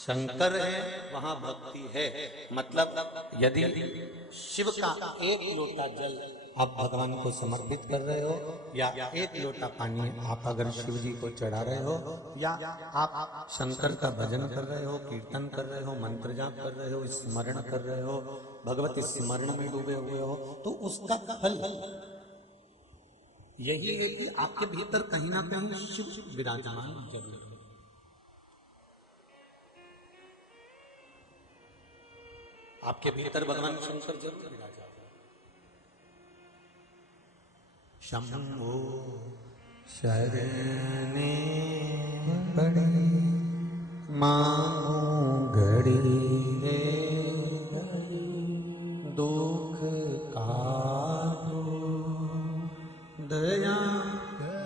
शंकर है वहां भक्ति है। मतलब यदि शिव का एक लोटा जल आप भगवान को समर्पित कर रहे हो, या एक लोटा पानी आप अगर शिव जी को चढ़ा रहे हो, या आप शंकर का भजन कर रहे हो, कीर्तन कर रहे हो, मंत्र जाप कर रहे हो, स्मरण कर रहे हो, भगवत स्मरण में डूबे हुए हो, तो उसका फल यही है कि आपके भीतर कहीं ना कहीं शिव विराजमान जरूर है। आपके भीतर भगवान शंकर जरूर विराजमान। शंभो शरणे पड़े मांगू घड़ी रे दुख काटो दया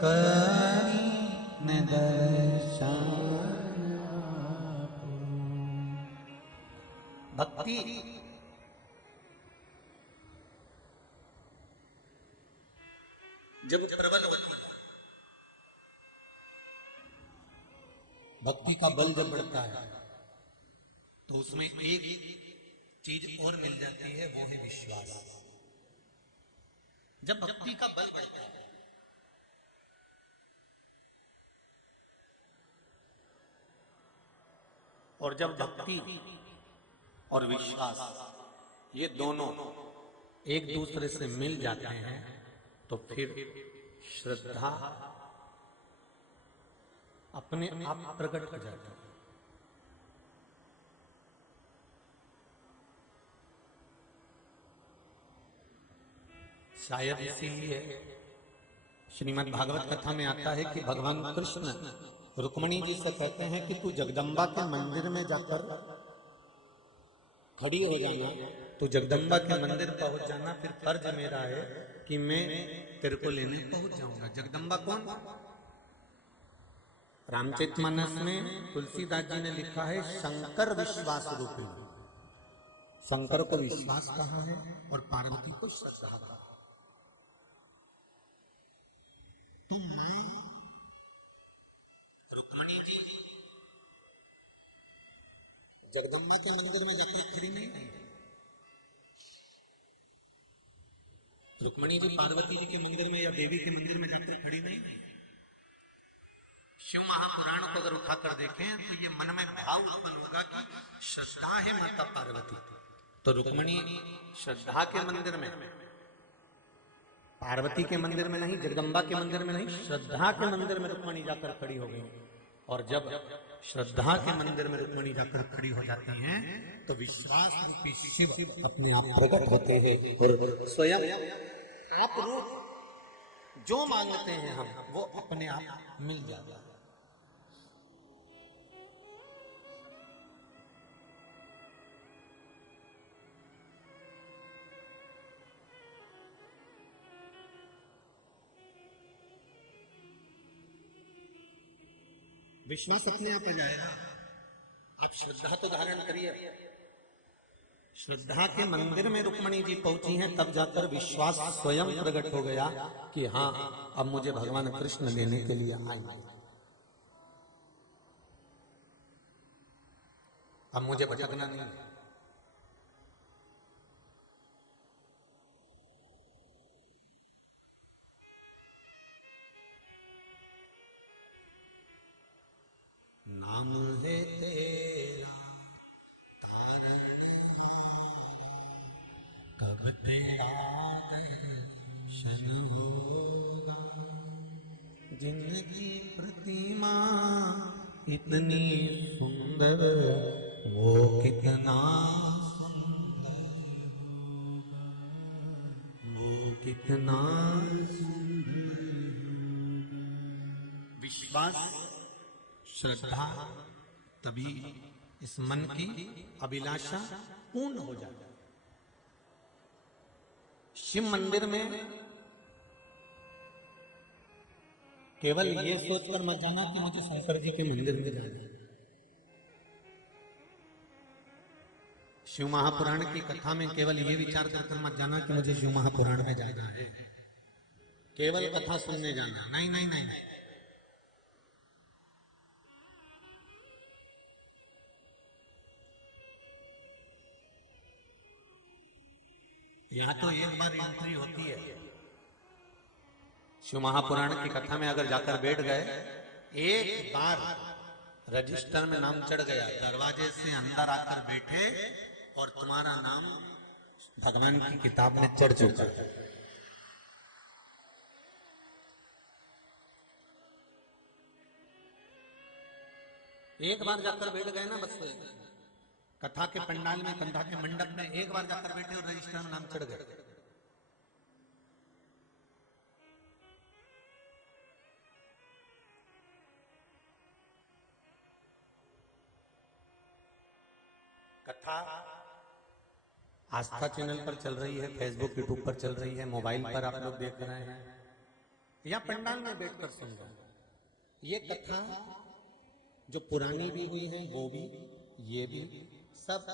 करी ने दर्शन। भक्ति जब प्रबल होती है, भक्ति का बल जब बढ़ता है, तो उसमें एक चीज और मिल जाती है, वो है विश्वास। जब भक्ति का बल बढ़ता है और जब भक्ति और विश्वास ये दोनों एक दूसरे से मिल जाते हैं, तो फिर श्रद्धा अपने आप प्रकट हो जाती है। शायद इसीलिए श्रीमद् भागवत कथा में आता है कि भगवान कृष्ण रुक्मणी जी से कहते हैं कि तू जगदम्बा के मंदिर में जाकर खड़ी हो जाना, तू जगदम्बा के मंदिर पहुंच जाना, फिर फर्ज मेरा है कि मैं तेरे को लेने पहुंच जाऊंगा। जगदम्बा कौन? रामचरितमानस में तुलसीदास जी ने लिखा है शंकर विश्वास रूपी। शंकर को विश्वास कहा है और पार्वती को श्रद्धा कहा। तो मैं रुक्मणी जी जगदम्बा के मंदिर में जाकर खड़ी नहीं हुई। रुक्मणी जी पार्वती जी के मंदिर में या देवी के मंदिर में जाकर खड़ी नहीं हुई। शिव महापुराण को अगर उठाकर देखें तो ये मन में भाव उत्पन्न होगा कि श्रद्धा है माता पार्वती, तो रुक्मणी श्रद्धा के मंदिर में, पार्वती के मंदिर में नहीं, जगदम्बा के मंदिर में नहीं, श्रद्धा के मंदिर में रुक्मणी जाकर खड़ी हो गई। और जब श्रद्धा के मंदिर में रुक्मणी जाकर खड़ी हो जाती हैं, तो विश्वास रूपी शिव अपने आप प्रकट होते हैं और स्वयं आप रूप जो मांगते हैं हम वो अपने आप मिल जाता है। विश्वास अपने आप आ जाएगा। आप श्रद्धा तो धारण करिए। श्रद्धा के मंदिर में रुक्मणी जी पहुंची हैं, तब जाकर विश्वास स्वयं प्रकट हो गया कि हाँ, अब मुझे भगवान कृष्ण लेने के लिए आए, अब मुझे भटकना नहीं। नाम है तेरा कब तेरा दर्शन होगा, जिनकी प्रतिमा इतनी सुंदर वो कितना सुंदर, वो कितना विश्वास श्रद्धा, तभी इस मन की अभिलाषा पूर्ण हो जाती है। शिव मंदिर में केवल ये सोचकर मत जाना कि मुझे शंकर जी के मंदिर में जाना है। शिव महापुराण की कथा में केवल ये विचार कर मत जाना कि मुझे शिव महापुराण में जाना है, केवल कथा सुनने जाना। नहीं नहीं नहीं, नहीं। यहाँ तो एक बार एंट्री होती है। शिव महापुराण की कथा में अगर जाकर बैठ गए, एक बार रजिस्टर में नाम चढ़ गया, दरवाजे से अंदर आकर बैठे और तुम्हारा नाम भगवान की किताब में चढ़ चुका है। एक बार जाकर बैठ गए ना, बस कथा के पंडाल में, कथा के मंडप में एक बार जाकर बैठे और रजिस्टर में नाम चढ़ गए। कथा आस्था चैनल पर चल रही है, फेसबुक यूट्यूब पर चल रही है, मोबाइल पर आप लोग देख रहे हैं, या पंडाल में बैठकर सुन रहे हैं। ये कथा जो पुरानी भी हुई है, वो भी, ये भी, सब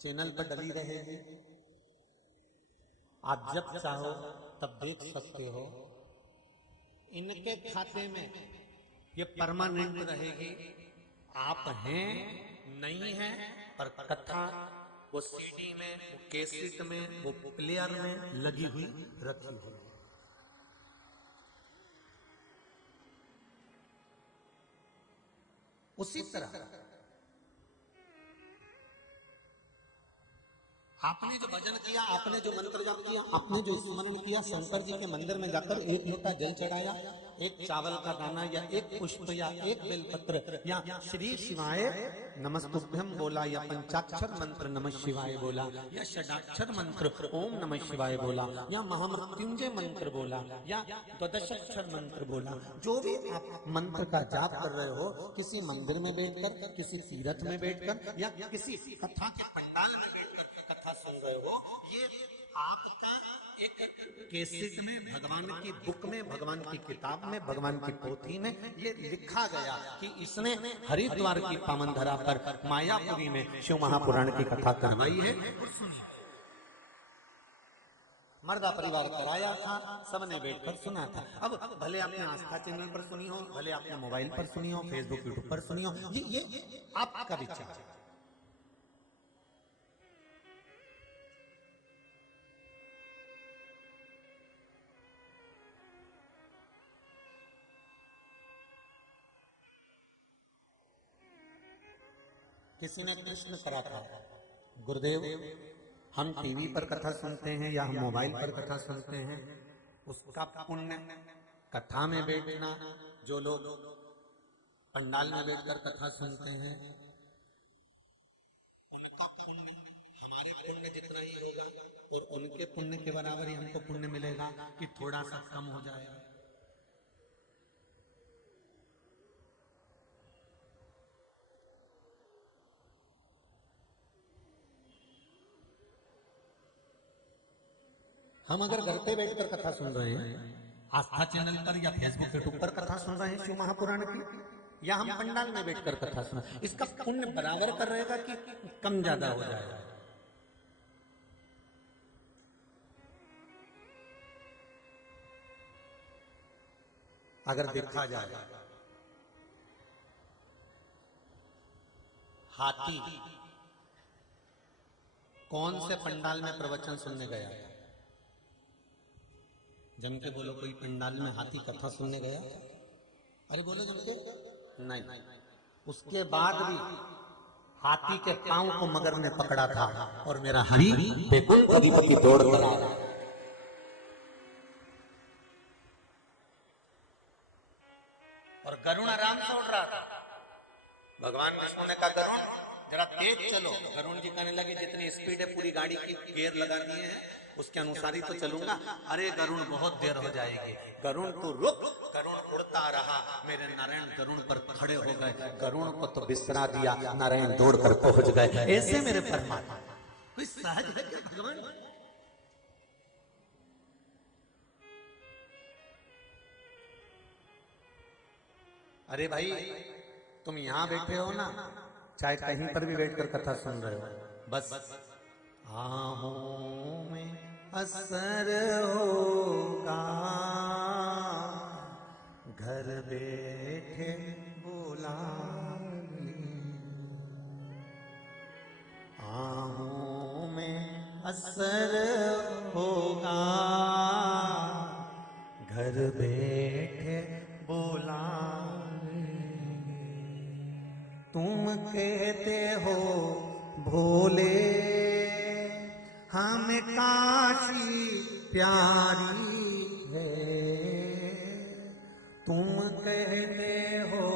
चैनल पर डली रहेगी। आप जब चाहो तब देख सकते हो। इनके खाते में ये परमानेंट रहेगी। आप हैं नहीं है, पर कथा वो सीडी में, वो कैसेट में, वो प्लेयर में लगी हुई रखी हुई। उसी तरह आपने जो भजन किया, आपने जो मंत्र जाप किया, आपने जो स्मरण किया, शंकर जी के मंदिर में जाकर एक लोटा जल चढ़ाया, एक चावल का दाना या एक पुष्प या एक बेलपत्र या श्री शिवाय नमस्तुभ्यम बोला, या पंचाक्षर मंत्र नमः शिवाय बोला, या षडाक्षर मंत्र ओम नमः शिवाय बोला, या महामृत्युंजय मंत्र बोला, या द्वादशाक्षर मंत्र बोला, जो भी आप मंत्र का जाप कर रहे हो, किसी मंदिर में बैठकर, किसी तीर्थ में बैठकर, या किसी कथा के पंडाल में बैठकर कथा सुन रहे हो, ये आपका एक कैसेट में, भगवान की बुक में, भगवान की किताब में, भगवान की पोथी में ये लिखा गया कि इसने हरिद्वार की पावन धरा पर मायापुरी में शिव महापुराण की कथा करवाई है। मर्दा परिवार कराया था, सबने बैठकर सुना था। अब भले आपने आस्था चैनल पर सुनी हो, भले आपने मोबाइल पर सुनी हो, फेसबुक यूट्यूब पर सुनी हो, ये आपका विचार है। किसी ने प्रश्न करा था, गुरुदेव हम टीवी पर कथा सुनते हैं या हम मोबाइल पर कथा सुनते हैं, उसका पुण्य कथा में बैठना, जो लोग पंडाल में बैठकर कथा सुनते हैं उनका पुण्य हमारे पुण्य जितना ही होगा, और उनके पुण्य के बराबर ही हमको पुण्य मिलेगा कि थोड़ा सा कम हो जाएगा। हम अगर घर पे बैठकर कथा सुन रहे हैं, आस्था चैनल पर या फेसबुक यूट्यूब पर कथा सुन रहे हैं शिव महापुराण की, या हम पंडाल में बैठकर कथा सुन रहे हैं, इसका पुण्य बराबर कर रहेगा कि कम ज्यादा हो जाएगा? अगर देखा जाए, हाथी कौन से पंडाल में प्रवचन सुनने गया? जम के बोलो, कोई पंडाल में हाथी कथा सुनने गया? अरे बोलो जम के। नहीं। उसके बाद भी हाथी के पांव को मगर ने पकड़ा था और मेरा हरि बैकुंठ अधिपति दौड़ कर आया। और गरुण आराम से उड़ रहा था। भगवान विष्णु ने कहा, गरुण जरा तेज चलो। गरुण जी कहने लगे, जितनी स्पीड है पूरी गाड़ी की गियर लगा दिए हैं, उसके अनुसार ही तो चलूंगा। अरे गरुण बहुत देर हो जाएगी। गरुण तो रुक। गरुण उड़ता रहा, मेरे नारायण गरुण पर खड़े हो गए, गरुण को तो बिसरा दिया, नारायण दौड़कर पहुंच गए। ऐसे मेरे परमात्मा कोई सहज है क्या भगवान? अरे भाई, तुम यहां बैठे हो ना, चाहे कहीं पर भी बैठकर कथा सुन रहे हो, बस आहों में असर होगा, घर बैठे बोला, आहों में असर होगा, घर बैठे बुला लेंगे। तुम कहते हो भोले हमें काशी प्यारी है, तुम कहते हो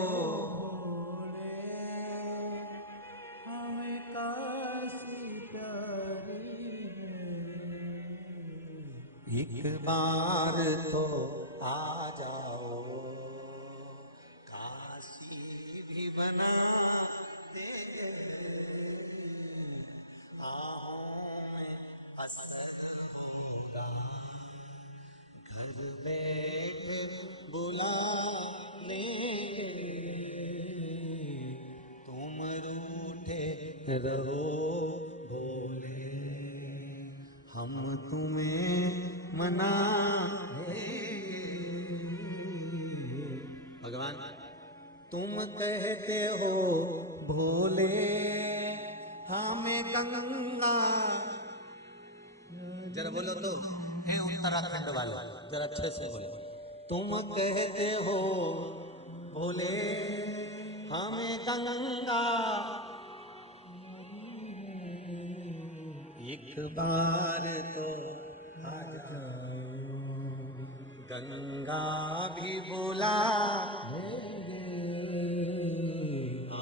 भोले हमें काशी प्यारी है। एक बार तो आ जाओ, काशी भी बना दे, असर होगा, घर बैठ बुला लेंगे। तुम रूठे रहो भोले, हम तुम्हें मना भगवान। तुम कहते हो भोले हमें गंगा, जरा बोलो तो है उत्तराखंड वाले, जरा अच्छे से बोलो। तुम कहते हो भोले हमें गंगा, एक बार तो आ जाओ, गंगा भी बुला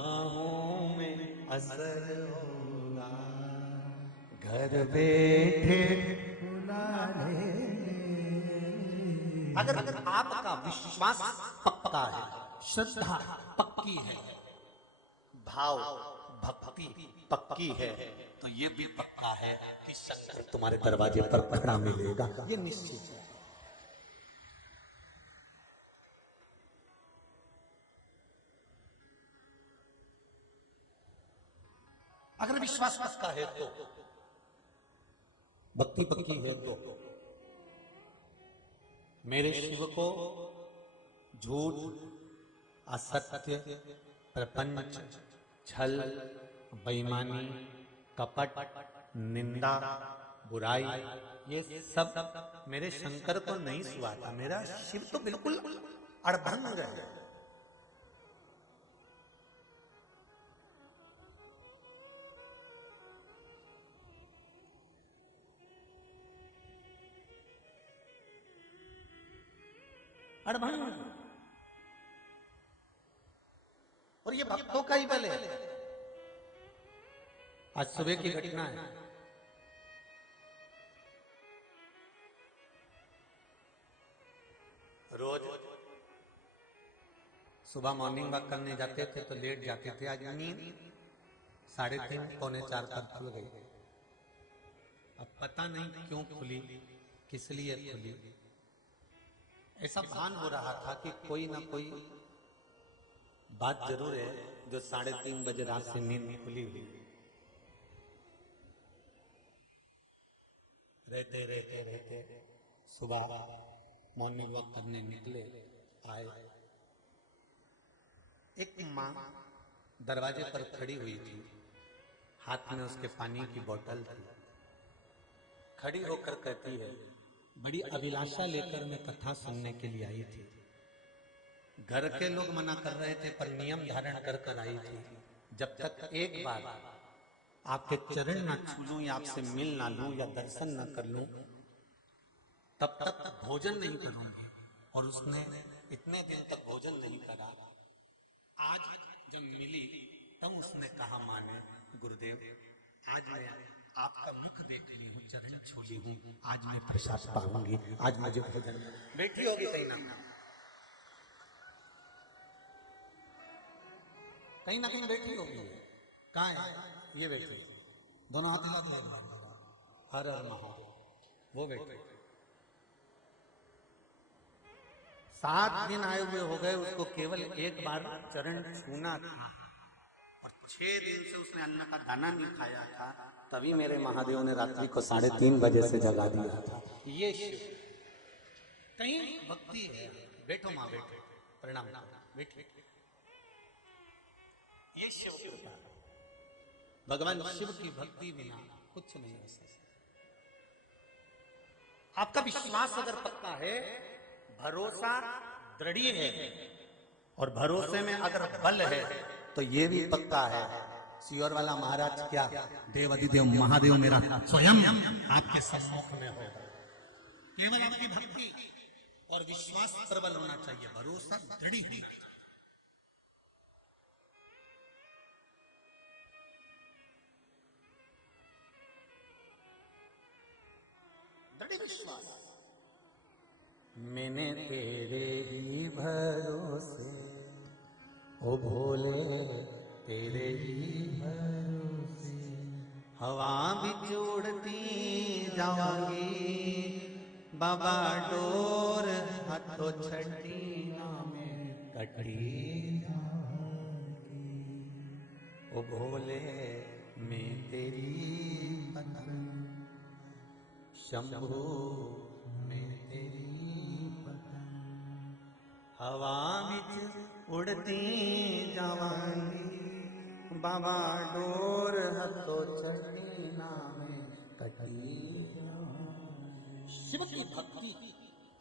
आहों में असर होगा, घर बैठे बुला ले। अगर आपका विश्वास पक्का है, श्रद्धा पक्की है, भाव भक्ति पक्की है, तो ये भी पक्का है कि शंकर तुम्हारे दरवाजे पर खड़ा मिलेगा, ये निश्चित है। अगर विश्वास पक्का है तो, भक्ति पक्की है तो, मेरे शिव को झूठ, असत्य, प्रपंच, छल, बेईमानी, कपट, निंदा, बुराई, ये सब मेरे शंकर को नहीं सुहाता। मेरा शिव तो बिल्कुल अड़भंग है। अड़भंग, और ये भक्तों का ही बल है। आज सुबह की घटना है, रोज सुबह मॉर्निंग वॉक करने जाते थे तो लेट जाते थे। आज नींद 3:30 पौने 4 तक खुल गई। अब पता नहीं क्यों खुली, किस लिए खुली। ऐसा भान हो रहा था कि कोई ना कोई बात जरूर है जो 3:30 बजे रात से नींद खुली हुई। रहते रहते रहते सुबह मॉर्निंग वॉक करने निकले, आए। एक माँ दरवाजे पर खड़ी हुई थी, हाथ में उसके पानी की बोतल थी। खड़ी होकर कहती है, बड़ी अभिलाषा लेकर मैं कथा सुनने के लिए आई थी। घर के लोग मना कर रहे थे पर नियम धारण कर आई थी। जब तक एक बार आपके चरण ना छू लूं या आपसे मिल ना लूं या दर्शन ना कर लूं, तब तक भोजन नहीं करूंगी। और उसने इतने दिन तक भोजन नहीं करा। आज जब मिली तब उसने कहा, माने गुरुदेव, आज मैं आपका मुख देख ली हूँ, चरण छू ली हूँ, आज मैं प्रसाद पाऊंगी, आज मुझे भोजन। बैठी होगी कहीं ना कहीं बैठी होगी। कहाँ है? ये बैठी, दोनों हाथ हिला दिया, हर हर महादेव। वो बैठे 7 दिन आए हुए हो गए, उसको केवल एक बार चरण छूना था और 6 दिन से उसने अन्न का दाना नहीं खाया था। तभी मेरे महादेव ने रात्रि को 3:30 बजे से जगा दिया था। ये शिव कहीं भक्ति है। बैठो माँ, बैठो, प्रणाम, बैठो। ये शिव कृपा, भगवान शिव की भक्ति बिना कुछ नहीं हो सकता। आपका विश्वास अगर पक्का है, भरोसा दृढ़ है, और भरोसे में अगर बल है तो ये भी पक्का है। सियोर वाला महाराज क्या, देव अधिदेव महादेव मेरा स्वयं आपके सम्मुख में हो। केवल आपकी भक्ति और विश्वास प्रबल होना चाहिए, भरोसा दृढ़ होना चाहिए। दृढ़ विश्वास। मैंने तेरे ही भरोसे, ओ भोले तेरे ही भरोसे, हवा भी उड़ती जाऊंगी, बाबा डोर हाथों छठी में कटी जाऊंगी, ओ भोले मैं तेरी पतंग, शंभू मैं तेरी पतंग, हवा विच उड़ती जावांगी, बाबा डोर हाथों छठी में कटी। शिव की भक्ति,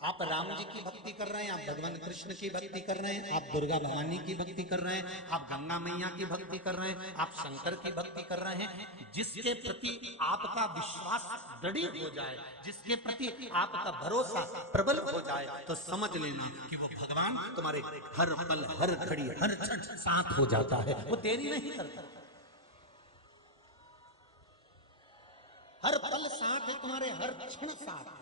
आप राम जी की भक्ति कर रहे हैं, आप भगवान कृष्ण की भक्ति कर रहे हैं, आप दुर्गा भवानी की भक्ति कर रहे हैं, आप गंगा मैया की भक्ति कर रहे हैं, आप शंकर की भक्ति कर रहे हैं। जिसके प्रति आपका विश्वास दृढ़ हो जाए, जिसके प्रति आपका भरोसा प्रबल हो जाए, तो समझ लेना कि वो भगवान तुम्हारे हर पल हर घड़ी हर क्षण साथ हो जाता है। वो देरी नहीं करता, हर पल साथ है तुम्हारे, हर क्षण साथ।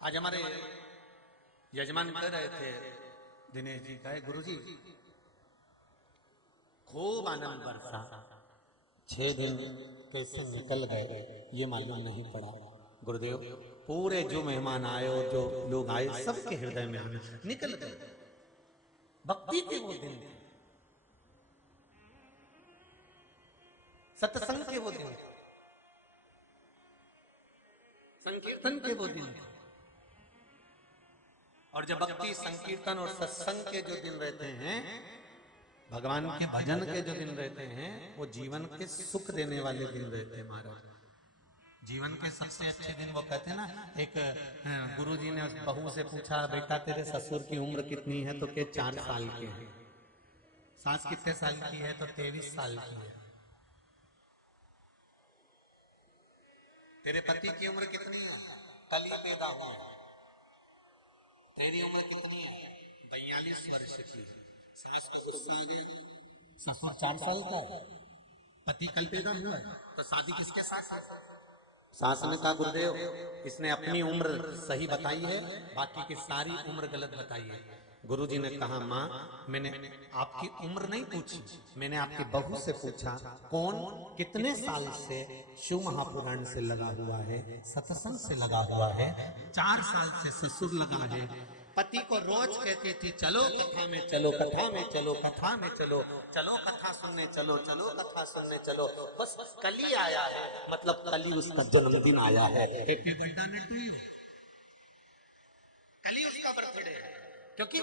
आज हमारे यजमान कह रहे थे, दिनेश जी कहे, गुरु जी खूब आनंद बरसा, 6 दिन कैसे निकल गए ये मालूम नहीं पड़ा। गुरुदेव पूरे जो मेहमान आए और जो लोग आए सबके हृदय में आनंद निकल गए। भक्ति के वो दिन थे, सत्संग के वो दिन, संकीर्तन के वो दिन, और जब भक्ति संकीर्तन और सत्संग के जो दिन रहते हैं, भगवान के भजन के जो दिन रहते हैं, वो जीवन के सुख देने वाले दिन रहते हैं महाराज। जीवन के सबसे अच्छे दिन वो कहते हैं ना, एक गुरुजी ने उस बहू से पूछा, बेटा तेरे ससुर की उम्र कितनी है? तो के 4 साल के हैं। सास कितने साल की है? तो 23 साल की है। तेरे पति की उम्र कितनी है? कल ही पैदा हुए। तेरी उम्र कितनी है? 42 वर्ष की। सास का गुस्सा आ गया, ससुर 4 साल का है, पति कल पैदा हुआ है, तो शादी किसके साथ है? सास ने कहा, गुरुदेव इसने अपनी उम्र सही बताई है, बाकी की सारी उम्र गलत बताई है। गुरुजी ने कहा, माँ मैंने आपकी उम्र नहीं पूछी, मैंने आपकी बहू से पूछा कौन कितने साल से शिव महापुराण से लगा हुआ है, सत्संग से लगा हुआ है। 4 साल से ससुर लगा है। पति को रोज कहती थी, चलो कथा में चलो, कथा में चलो, कथा में चलो, चलो कथा सुनने चलो, चलो कथा सुनने चलो। बस कल ही आया है, मतलब कल ही उसका जन्मदिन आया है। हैप्पी बर्थडे टू यू, कल ही उसका बर्थडे है। क्योंकि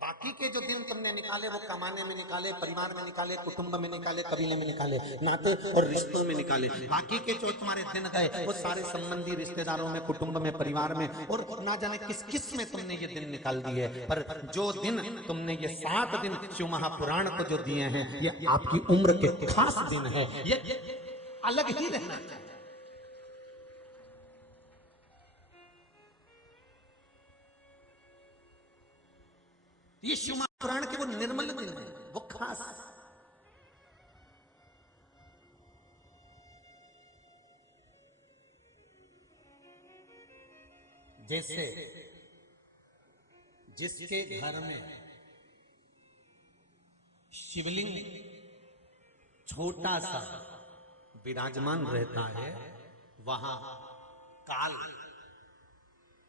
बाकी के जो दिन तुमने निकाले वो कमाने में निकाले, परिवार में निकाले, कुटुंब में निकाले, कबीले में निकाले, नाते और रिश्तों में निकाले। बाकी के जो तुम्हारे दिन गए वो सारे संबंधी रिश्तेदारों में, कुटुंब में, परिवार में, और ना जाने किस किस में तुमने ये दिन निकाल दिए। पर जो दिन तुमने ये 7 दिन शिव महापुराण को जो दिए हैं, ये आपकी उम्र के खास दिन है, ये अलग ही रहना चाहिए। ये शिव महापुराण के वो निर्मल दिन है, वो खास। जैसे जिसके घर में शिवलिंग छोटा सा विराजमान रहता है, वहां काल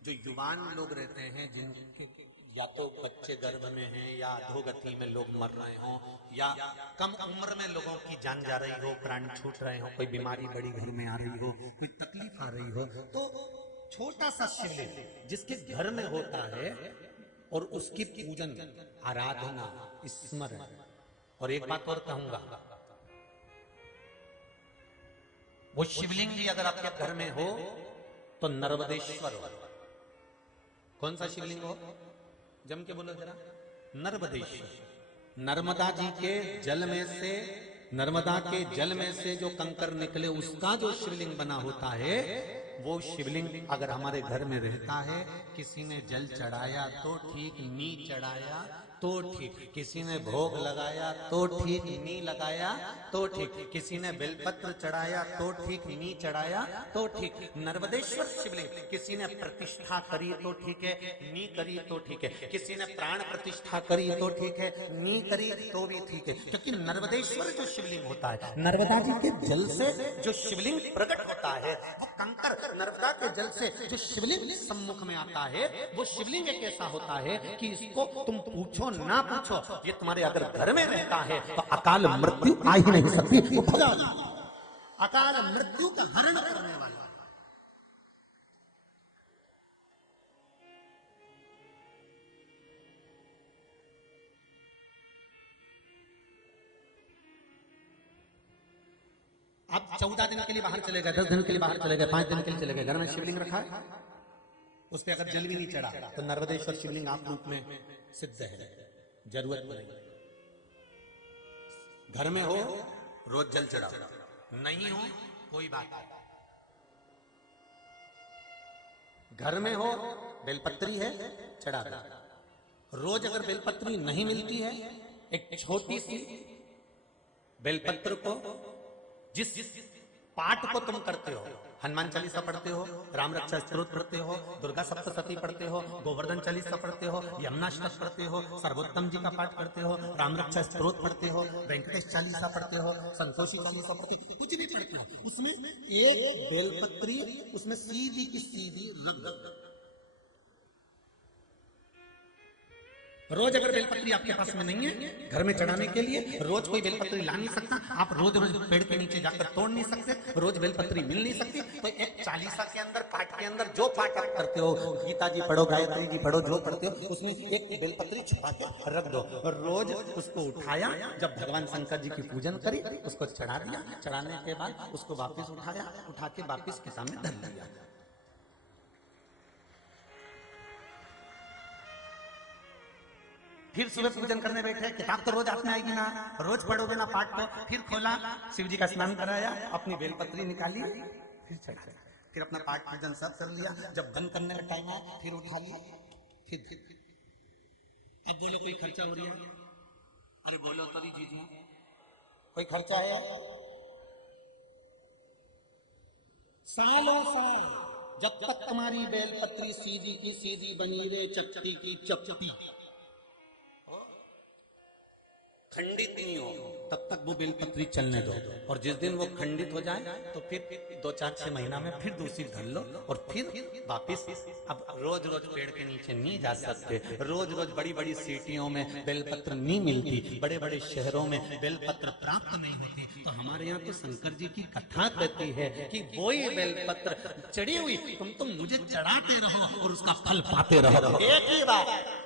जो युवान लोग रहते हैं, जिनके या तो बच्चे गर्भ में हैं, या अधोगति में लोग मर रहे हों, या कम उम्र में लोगों की जान जा रही हो, प्राण छूट रहे हो, कोई बीमारी बड़ी घर में आ रही हो, कोई तकलीफ आ रही हो, तो छोटा सा शिवलिंग जिसके घर में होता है और उसकी पूजन, आराधना, स्मरण। और एक बात और कहूंगा, वो शिवलिंग भी अगर आपके घर में हो तो नर्मदेश्वर हो। कौन सा शिवलिंग हो? जम के बोलो जरा। नर्मदेश्वर। नर्मदा जी के जल में से, नर्मदा के जल में से जो कंकर निकले उसका जो शिवलिंग बना होता है, वो शिवलिंग अगर हमारे घर में रहता है, किसी ने जल चढ़ाया तो ठीक, नी चढ़ाया तो ठीक, किसी ने भोग लगाया तो ठीक, नी लगाया तो ठीक, किसी ने बेलपत्र चढ़ाया तो ठीक, नी चढ़ाया तो ठीक। नर्मदेश्वर शिवलिंग किसी ने प्रतिष्ठा करी तो ठीक है, नी करी तो ठीक है, किसी ने प्राण प्रतिष्ठा करी तो ठीक है, नी करी तो भी ठीक है, क्योंकि नर्मदेश्वर जो शिवलिंग होता है, नर्मदा जी के जल से जो शिवलिंग प्रकट होता है, वो कंकर नर्मदा के जल से जो शिवलिंग सम्मुख में आता है, वो शिवलिंग एक ऐसा होता है कि इसको तुम पूछो ना पूछो, ये तुम्हारे अगर घर में रहता है तो अकाल मृत्यु आ ही नहीं सकती। वो भगवान अकाल मृत्यु का हरण करने वाला। आप 14 दिन के लिए बाहर चले गए, 10 दिन के लिए बाहर चले गए, 5 दिन के लिए चले गए, घर में शिवलिंग रखा है, उस पर अगर जल भी नहीं चढ़ा तो नर्मदेश्वर शिवलिंग आप रूप में सिद्ध है, जरूरत नहीं। घर में हो रोज जल चढ़ा, नहीं हो कोई बात नहीं। घर में हो बेलपत्री है चढ़ा दो। रोज अगर बेलपत्री नहीं मिलती है, एक छोटी सी बेलपत्र को, जिस पाठ को तुम करते हो, हनुमान चालीसा पढ़ते हो, राम रक्षा स्तोत्र पढ़ते हो, दुर्गा सप्तशती पढ़ते हो, गोवर्धन चालीसा पढ़ते हो, यमुनाष्टक पढ़ते हो, सर्वोत्तम जी का पाठ करते हो, राम रक्षा स्तोत्र पढ़ते हो, वेंकटेश चालीसा पढ़ते हो, संतोषी चालीसा पढ़ते हो, कुछ भी पढ़ते हो, उसमें एक बेलपत्री उसमें सीधी की सीधी रख दो। रोज अगर बेलपत्री आपके पास में नहीं है घर में चढ़ाने के लिए, रोज कोई बेलपत्री ला नहीं सकता, आप रोज रोज पेड़ के नीचे जाकर तोड़ नहीं सकते, रोज बेलपत्री मिल नहीं सकती, तो एक चालीसा के अंदर, पाठ के अंदर जो पाठ आप करते हो, गीता जी पढ़ो, गायत्री जी पढ़ो, जो पढ़ते हो, उसमें एक बेलपत्री छुपा के रख दो, और रोज उसको उठाया, जब भगवान शंकर जी की पूजन करी, उसको चढ़ा दिया, चढ़ाने के बाद उसको वापिस उठाया, उठा के वापिस के सामने धर लिया। फिर सुबह पूजन करने बैठे, किताब तो रोज हाथ में आएगी ना, रोज पढ़ोगे ना पाठ को, फिर खोला, शिव जी का स्नान कराया, अपनी बेलपत्री निकाली, फिर चढ़ा, फिर अपना पाठ पूजन सब कर लिया, जब बंद करने का टाइम आया फिर उठा लिया, फिर अब बोलो कोई खर्चा हो रही है? अरे बोलो तो भी जीजिए, कोई खर्चा है? सालों साल जब तक तुम्हारी बेलपत्री सीधी की सीधी बनी रहे, चपटी की चपटी खंडित नहीं हो, तब तक वो बेलपत्री चलने दो, और जिस दिन वो खंडित हो जाए तो फिर 2-4-6 महीना में फिर दूसरी धर लो, और फिर वापिस। अब रोज रोज पेड़ के नीचे नहीं जा सकते, रोज रोज बड़ी बड़ी सिटियों में बेलपत्र नहीं मिलती, बड़े बड़े शहरों में बेलपत्र प्राप्त नहीं होती, तो हमारे यहाँ तो शंकर जी की कथा कहती है कि वो ही बेलपत्र चढ़ी हुई तुम मुझे चढ़ाते रहो और उसका फल पाते रहो। एक ही बात।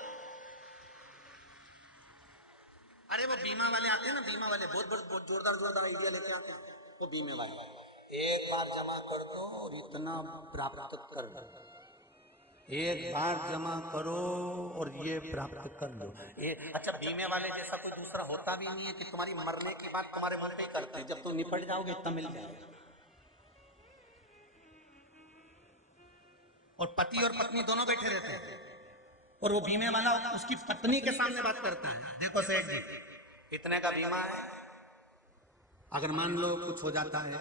अरे वो बीमा वाले आते हैं ना, बीमा वाले बहुत जोरदार आइडिया लेके आते हैं, वो बीमे वाले, एक बार जमा कर दो और इतना प्राप्त कर लो, एक बार जमा करो और ये प्राप्त कर लो। अच्छा, बीमे वाले जैसा कोई दूसरा होता भी नहीं है कि तुम्हारी मरने की बात तुम्हारे मन पे करते हैं, जब तुम निपट जाओगे इतना मिल जाएगा। और पति और पत्नी दोनों बैठे रहते हैं, और वो बीमे वाला उसकी पत्नी के सामने बात करता है, देखो सेठ जी इतने का बीमा है, अगर मान लो कुछ हो जाता है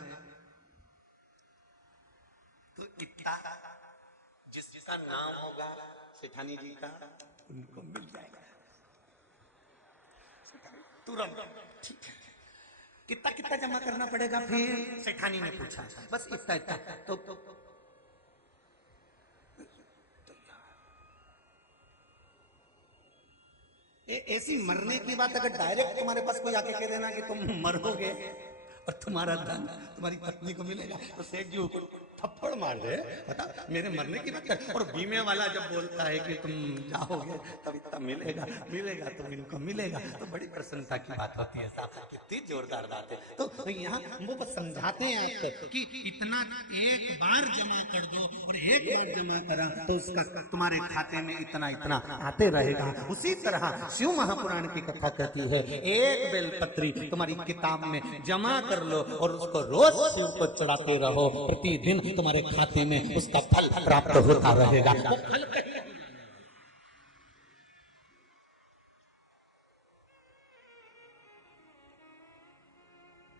तो इतना जिसका नाम होगा सेठानी जी का उनको मिल जाएगा तुरंत। ठीक है, कितना कितना जमा करना पड़ेगा? फिर सेठानी ने पूछा, बस इतना इतना। तो ऐसी मरने की बात अगर डायरेक्ट तुम्हारे पास कोई आके कह देना कि तुम मरोगे और तुम्हारा धन तुम्हारी पत्नी को मिलेगा, तो सेठ जी थप्पड़ मार दे, बता मेरे मरने की बात कर। और बीमे वाला जब बोलता है कि तुम जाओगे तब इतना मिलेगा, मिलेगा तो इनको मिलेगा, तो बड़ी प्रसन्नता की बात होती है साहब। कितनी जोरदार बात है। तो यहाँ वो बस समझाते हैं आपको कि इतना एक बार जमा कर दो, और एक बार जमा करा तो उसका तुम्हारे खाते में इतना इतना आते रहेगा। उसी तरह शिव महापुराण की कथा कहती है, एक बेलपत्री तुम्हारी किताब में जमा कर लो और उसको रोज शिव को चढ़ाते रहो, प्रतिदिन तुम्हारे खाते में उसका फल प्राप्त होता रहेगा।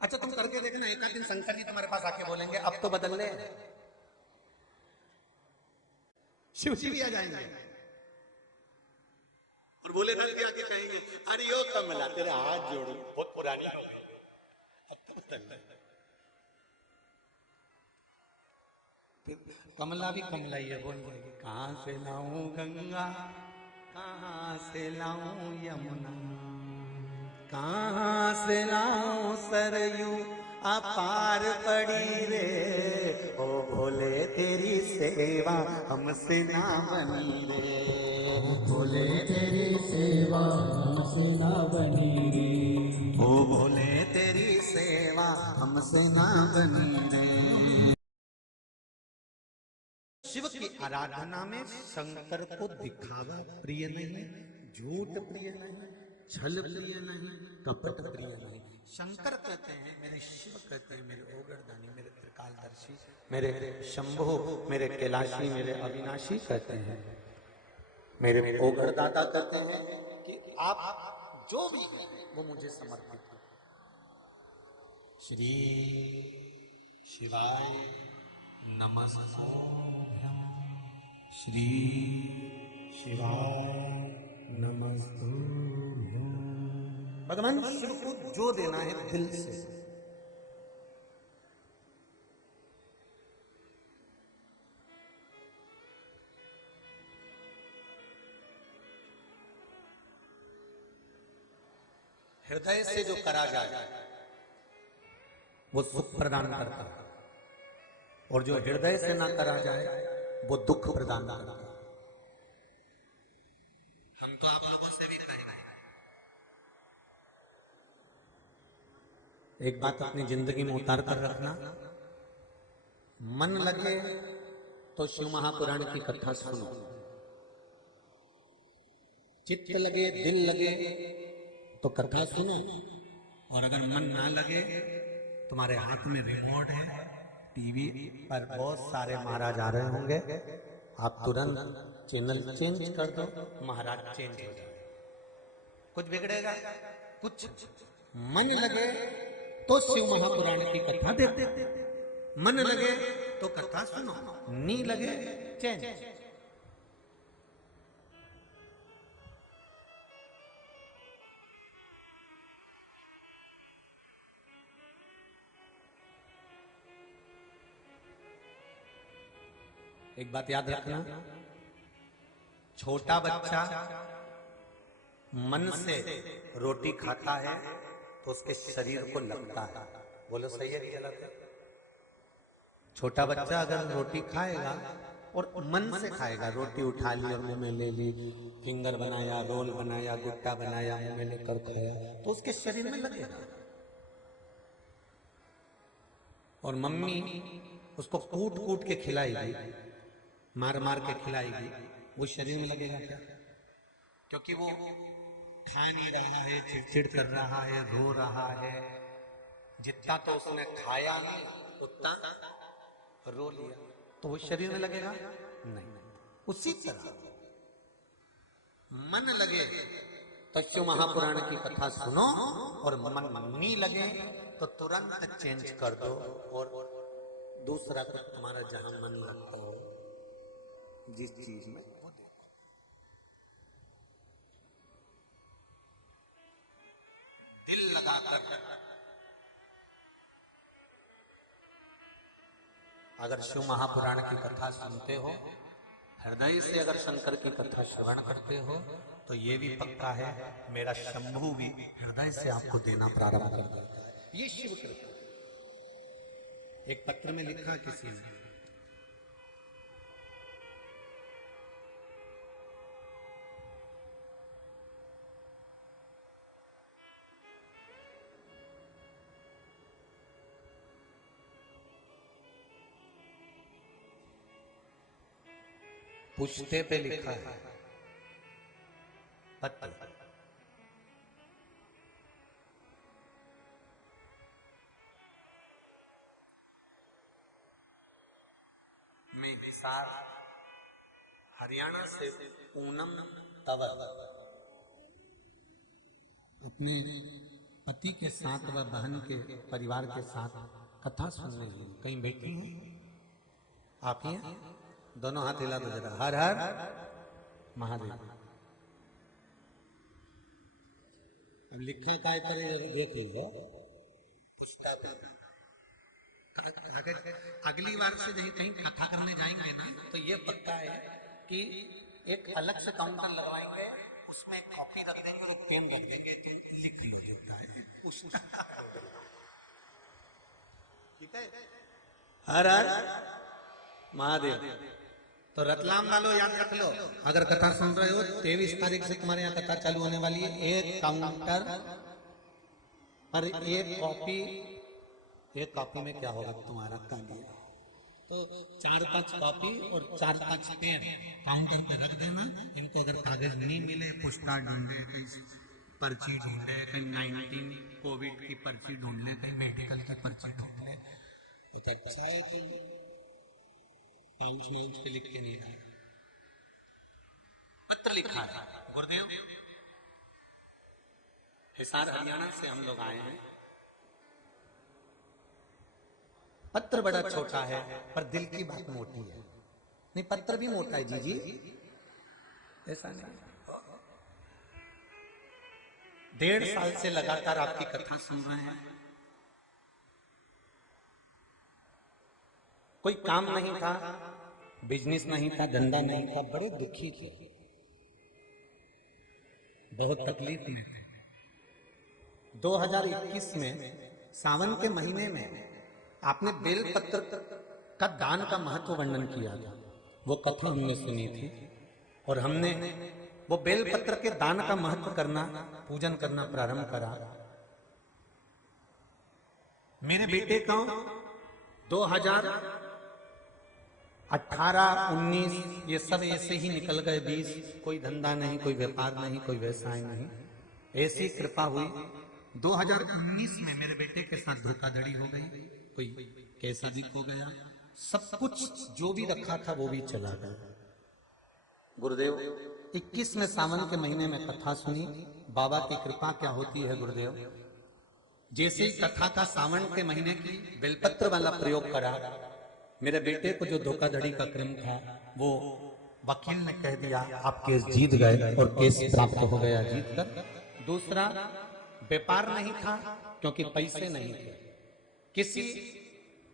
अच्छा तुम करके देखना, एक दिन शंकर जी तुम्हारे पास आके बोलेंगे अब तो बदल ले, शिव जी भी आ जाएंगे और बोले दल भी आके कहेंगे अरे यो कमला तेरे हाथ जोड़ू, बहुत पुरानी हो गई, अब तो बदल ले। कमला भी कमला ही है, बोल जाएगी कहां से लाऊं गंगा, कहां से लाऊं यमुना, कहां से लाऊं सरयू अपार पड़ी रे, ओ भोले तेरी सेवा हमसे ना बनी रे, ओ भोले तेरी सेवा हमसे ना बनी रे, ओ भोले तेरी सेवा हमसे ना बनी रे। शिव की आराधना में शंकर को दिखावा प्रिय नहीं, झूठ प्रिय नहीं, छल प्रिय नहीं, कपट प्रिय नहीं। शंकर कहते हैं, मेरे शिव कहते हैं, मेरे ओगरदानी, मेरे त्रिकालदर्शी, मेरे शंभु, मेरे कैलाशी, मेरे अविनाशी कहते हैं, मेरे ओगरदाता कहते हैं कि आप जो भी हैं वो मुझे समर्पित है। श्री शिवाय नमस्तुभ्यं, श्री शिवाय नमस्तुभ्यं। भगवान शिव को जो देना है दिल से, हृदय से जो करा जाए वो सुख प्रदान करता है, और जो हृदय से ना करा जाए वो दुख प्रदान करता है। हम तो आप लोगों से भी कहेंगे, एक बात अपनी जिंदगी में उतार कर रखना, मन लगे तो शिव महापुराण की कथा सुनो, चित्त लगे दिल लगे तो कथा सुनो, और अगर मन ना लगे, तुम्हारे हाथ में रिमोट है, टीवी पर बहुत सारे महाराज आ रहे होंगे, आप तुरंत चैनल चेंज कर दो, महाराज चेंज हो जाए, कुछ बिगड़ेगा कुछ। मन लगे तो शिव महापुराण की कथा देखो, मन लगे तो कथा सुनो, नी लगे चेंज। एक बात याद रखना, छोटा बच्चा मन से रोटी खाता है तो उसके शरीर को लगता है, बोलो सही है कि गलत है? छोटा बच्चा अगर रोटी खाएगा और मन से खाएगा, रोटी उठा ली और मुंह में ले ली, फिंगर बनाया, रोल बनाया, गुट्टा बनाया, मुंह में लेकर खाया, तो उसके शरीर में लगेगा। और मम्मी उसको कूट कूट के खिलाएगी, मार मार के खिलाएगी, वो शरीर में लगेगा क्या? क्योंकि वो खा नहीं रहा है, चिड़चिड़ कर रहा है, रो रहा है, जितना तो उसने खाया नहीं उतना रो लिया, तो वो शरीर में लगेगा नहीं। उसी तरह मन लगे तो शिव महापुराण की कथा सुनो, और मन नहीं लगे तो तुरंत चेंज कर दो, और दूसरा कुछ तुम्हारा जहां मन लगता हो जिस चीज में वो देखो। दिल लगाकर अगर शिव महापुराण की कथा सुनते हो, हृदय से अगर शंकर की कथा श्रवण करते हो, तो ये भी पक्का है मेरा शंभू भी हृदय से आपको देना प्रारंभ कर देता है। ये शिव कृपा। एक पत्र में लिखा किसी ने, पुश्ते पे लिखा है पत्र। में हिसार हरियाणा से पूनम तंवर अपने पति के साथ व बहन के परिवार के साथ कथा सुनने गई। कहीं बैठी हैं आप ही हैं? दोनों हाथ हिला दो जरा। हर हर महादेव। अब लिखे काय पर देख लीजिए। पुस्तक अगली बार से जब कहीं कथा करने जाएंगे ना तो ये पक्का है कि एक अलग से काउंटर लगवाएंगे, उसमें एक कॉपी रख देंगे और एक पेन रख देंगे, तो लिख लो जो होता है। ठीक है। हर हर महादेव। तो रतलाम वालों याद रख लो, अगर कथा सुन रहे हो 23 तारीख से तुम्हारे यहाँ कथा चालू होने वाली है। एक काउंटर पर एक कॉपी में क्या होगा तुम्हारा कालिया। तो 4-5 कॉपी और 4-5 पेन काउंटर पे रख देना। इनको अगर कागज नहीं मिले, पुस्ता ढूंढे, कहीं पर्ची ढूंढे, कहीं 19 कोविड की पर्ची ढूंढ ले, कहीं मेडिकल की पर्ची ढूंढ ले, तो अच्छा है कि पाउच पे लिख के नहीं आए, पत्र लिखा है। गुरुदेव हिसार हरियाणा से हम लोग आए हैं। पत्र बड़ा छोटा है पर दिल की बात मोटी है। नहीं, पत्र भी मोटा है जी, ऐसा नहीं। 1.5 साल से लगातार आपकी कथा सुन रहे हैं। कोई काम नहीं था, बिजनेस नहीं था, धंधा नहीं था, बड़े दुखी थे, बहुत तकलीफ में थे। 2021 में सावन के महीने में आपने बेलपत्र का दान का महत्व वर्णन किया था। वो कथा हमने सुनी थी और हमने वो बेलपत्र के दान का महत्व करना, पूजन करना प्रारंभ करा। मेरे बेटे का 2018-19 ये सब ऐसे ही निकल गए। 20 कोई धंधा नहीं, कोई व्यापार नहीं, कोई व्यवसाय नहीं, ऐसी कृपा हुई। 2019 में मेरे बेटे के साथ धोखाधड़ी हो गई, कोई कैसा भी हो गया, सब कुछ जो भी रखा था वो भी चला गया। गुरुदेव 21 में सावन के महीने में कथा सुनी। बाबा की कृपा क्या होती है गुरुदेव, जैसे ही कथा का सावन के महीने की बेलपत्र वाला प्रयोग करा, मेरे बेटे को जो धोखाधड़ी का क्रम था वो वकील ने कह दिया आप केस जीत गए और केस प्राप्त हो गया जीत कर। दूसरा, व्यापार नहीं था क्योंकि पैसे नहीं थे। किसी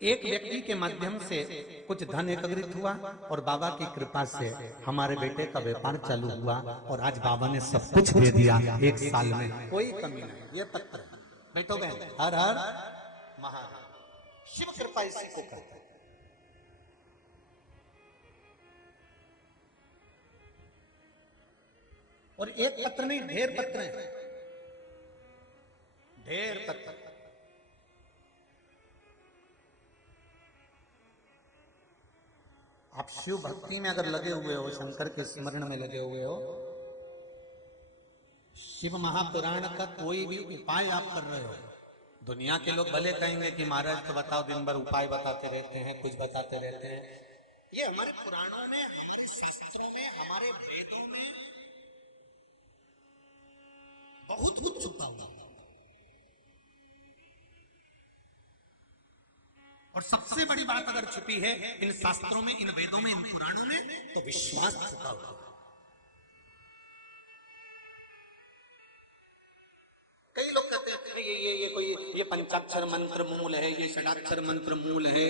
एक व्यक्ति के माध्यम से कुछ धन एकत्रित हुआ और बाबा की कृपा से हमारे बेटे का व्यापार चालू हुआ और आज बाबा ने सब कुछ दे दिया 1 साल में, कोई कमी नहीं। ये पत्र बैठोगे। हर हर महादेव। शिव कृपा इसी को कहते हैं। और एक पत्र नहीं, ढेर पत्र हैं, ढेर पत्र। आप शिव भक्ति में अगर लगे हुए हो, शंकर के स्मरण में लगे हुए हो, शिव महापुराण का कोई भी उपाय आप कर रहे हो, दुनिया के लोग भले कहेंगे कि महाराज तो बताओ दिन भर उपाय बताते रहते हैं, कुछ बताते रहते हैं। ये हमारे पुराणों में, हमारे शास्त्रों में, हमारे वेदों में बहुत कुछ छुपा हुआ है। और सबसे बड़ी बात अगर छुपी है इन शास्त्रों में, इन वेदों में, इन पुराणों में, तो विश्वास छुपा हुआ है। कई लोग कहते हैं ये पंचाक्षर मंत्र मूल है, ये षडाक्षर मंत्र मूल है।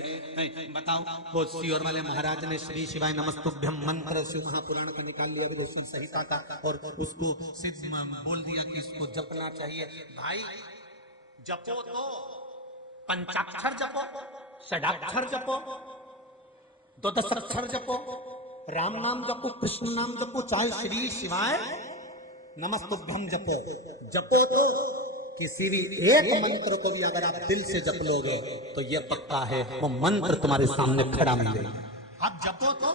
बताओ, वो सियोर वाले महाराज ने श्री शिवाय नमस्तुभ्यम मंत्र शिव महापुराण का निकाल लिया, विदेशी संहिता का, और उसको सिद्ध बोल दिया कि इसको जपना चाहिए। भाई जपो तो पंचाक्षर जपो, षडाक्षर जपो, 12 अक्षर जपो, राम नाम जपो, कृष्ण नाम जपो, चाहे श्री शिवाय नमस्तुभ्यम जपो। जपो तो किसी भी एक मंत्र को भी अगर आप दिल से जप लोगे तो ये पक्का है वो मंत्र तुम्हारे सामने खड़ा मिलेगा। आप जपो तो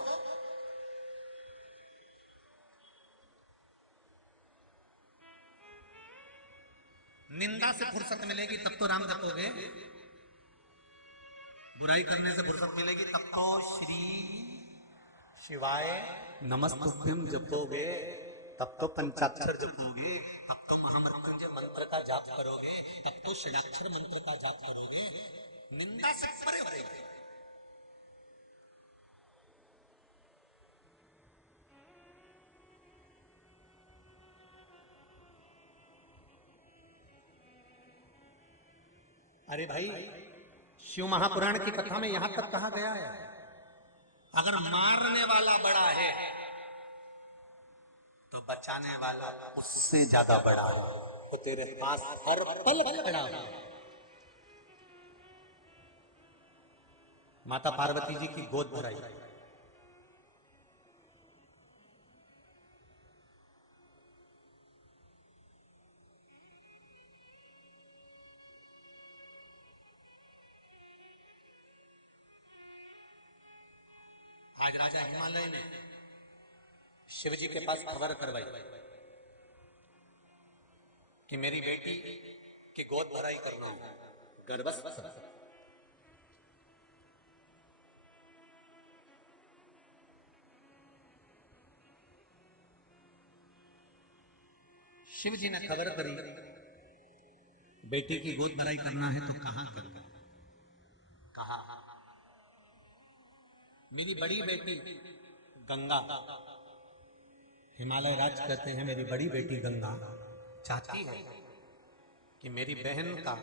निंदा से फुर्सत मिलेगी तब तो राम जपोगे, बुराई करने से फुर्सत मिलेगी तब तो श्री शिवाय नमस्तुभ्यम जपोगे, तब तो पंचाक्षर जपोगे, तब तो महामृत्युंजय मंत्र का जाप करोगे, तब तो षडाक्षर मंत्र का जाप करोगे। निंदा से परे रहेंगे। अरे भाई, शिव महापुराण की कथा में यहां तक कहा गया है, अगर मारने वाला बड़ा है तो बचाने वाला उससे ज्यादा बड़ा है, तो तेरे पास हर पल खड़ा है। माता पार्वती जी की गोद भराई, आज राजा हिमालय ने शिव जी के पास खबर करवाई कि मेरी बेटी की गोद भराई करना है, गर्भस्थ। शिव जी ने खबर करी बेटी की गोद भराई करना है तो कहां करना, कहा मेरी बड़ी बेटी गंगा, हिमालय राज कहते हैं, मेरी बड़ी बेटी गंगा चाहती है कि मेरी बहन का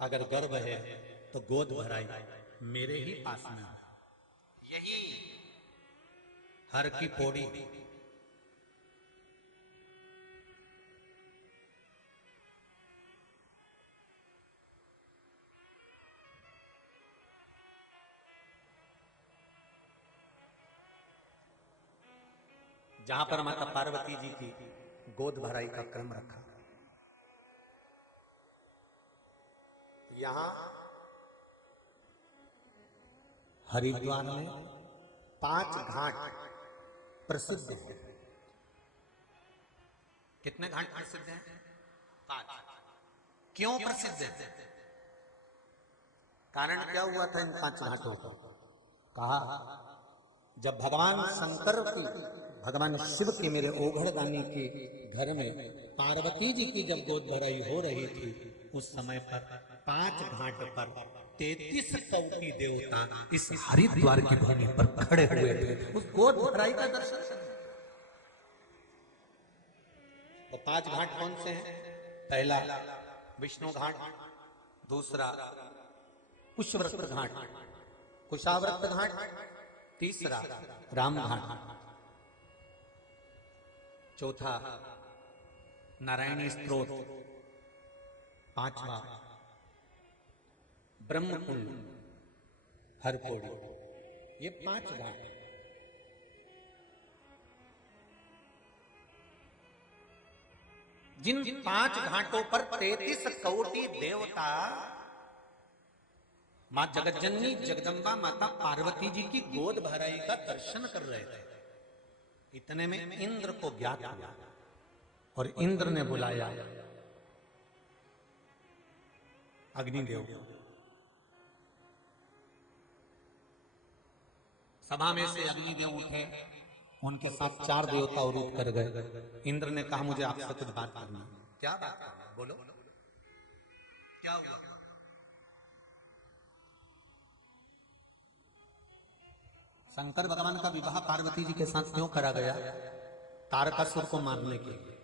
अगर गर्भ है तो गोद भराई मेरे ही पास में हो। यही हर की पौड़ी जहां पर माता पार्वती जी की गोद भराई का क्रम रखा, यहां हरिद्वार में 5 घाट प्रसिद्ध हैं। कितने घाट प्रसिद्ध हैं? 5। क्यों प्रसिद्ध है? कारण क्या हुआ था इन 5 घाटों का? कहा जब भगवान शंकर की, भगवान शिव के, मेरे ओघड़दानी के घर में पार्वती जी की जब गोद भराई हो रही थी, उस समय पर 5 घाट पर 33 कौटी देवता इस हरिद्वार की भूमि पर खड़े हुए थे उस गोद भराई का दर्शन करने। तो 5 घाट कौन से हैं? पहला विष्णु घाट, दूसरा कुशव्रत घाट, कुशाव्रत घाट, तीसरा राम घाट, चौथा नारायणी स्तोत्र, 5वां ब्रह्म कुंड हरकोड़ी। ये 5 घाट। जिन 5 घाटों पर 33 कौटी देवता मां जगतजननी जगदम्बा माता पार्वती जी की गोद भराई का दर्शन कर रहे थे, इतने में इंद्र को ज्ञात हुआ और इंद्र ने बुलाया अग्निदेव को। सभा में से अग्निदेव उठे, उनके साथ 4 देवता और उठ कर गए। इंद्र ने कहा मुझे आपसे कुछ बात करनी है। क्या बात करना है? बोलो, क्या हुआ? शंकर भगवान का विवाह पार्वती जी के साथ क्यों करा गया? तारकासुर को मारने के लिए।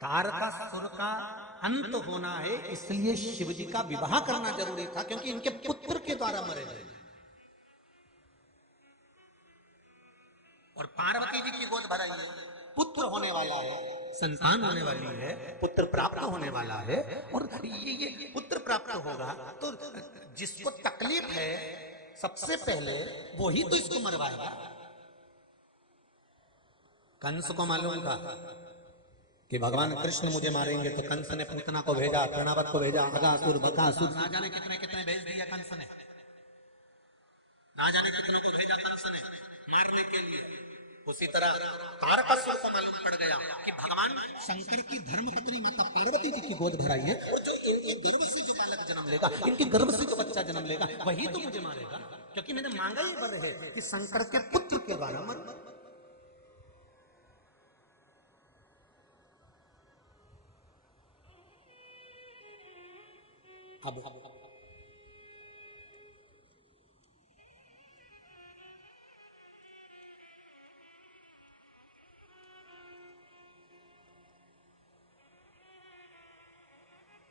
तारकासुर का अंत होना है, इसलिए शिव जी का विवाह करना जरूरी था, क्योंकि इनके पुत्र के द्वारा मरे गए। और पार्वती जी की गोद भराई, पुत्र होने वाला है, संतान होने वाली है, पुत्र प्राप्त होने वाला है, और ये पुत्र प्राप्त होगा तो जिसको तकलीफ है सबसे पहले वही तो इसको मरवाएगा। कंस को मालूम था कि भगवान कृष्ण मुझे मारेंगे, तो कंस ने पूतना को भेजा, तृणावत को भेजा, अगासुर, बकासुर, ना जाने कितने कितने भेज दिया कंस ने, ना जाने कितने को भेजा कंस ने मारने के लिए। उसी तरह तारकासुर को मालूम पड़ गया कि भगवान शंकर की धर्म पत्नी माता पार्वती जी की गोद भराई है और जो इनके गर्भ से जो बालक जन्म लेगा, इनके गर्भ से जो बच्चा जन्म लेगा, वही तो मुझे मारेगा, क्योंकि मैंने मांगा ही वर है कि शंकर के पुत्र के द्वारा मर। अब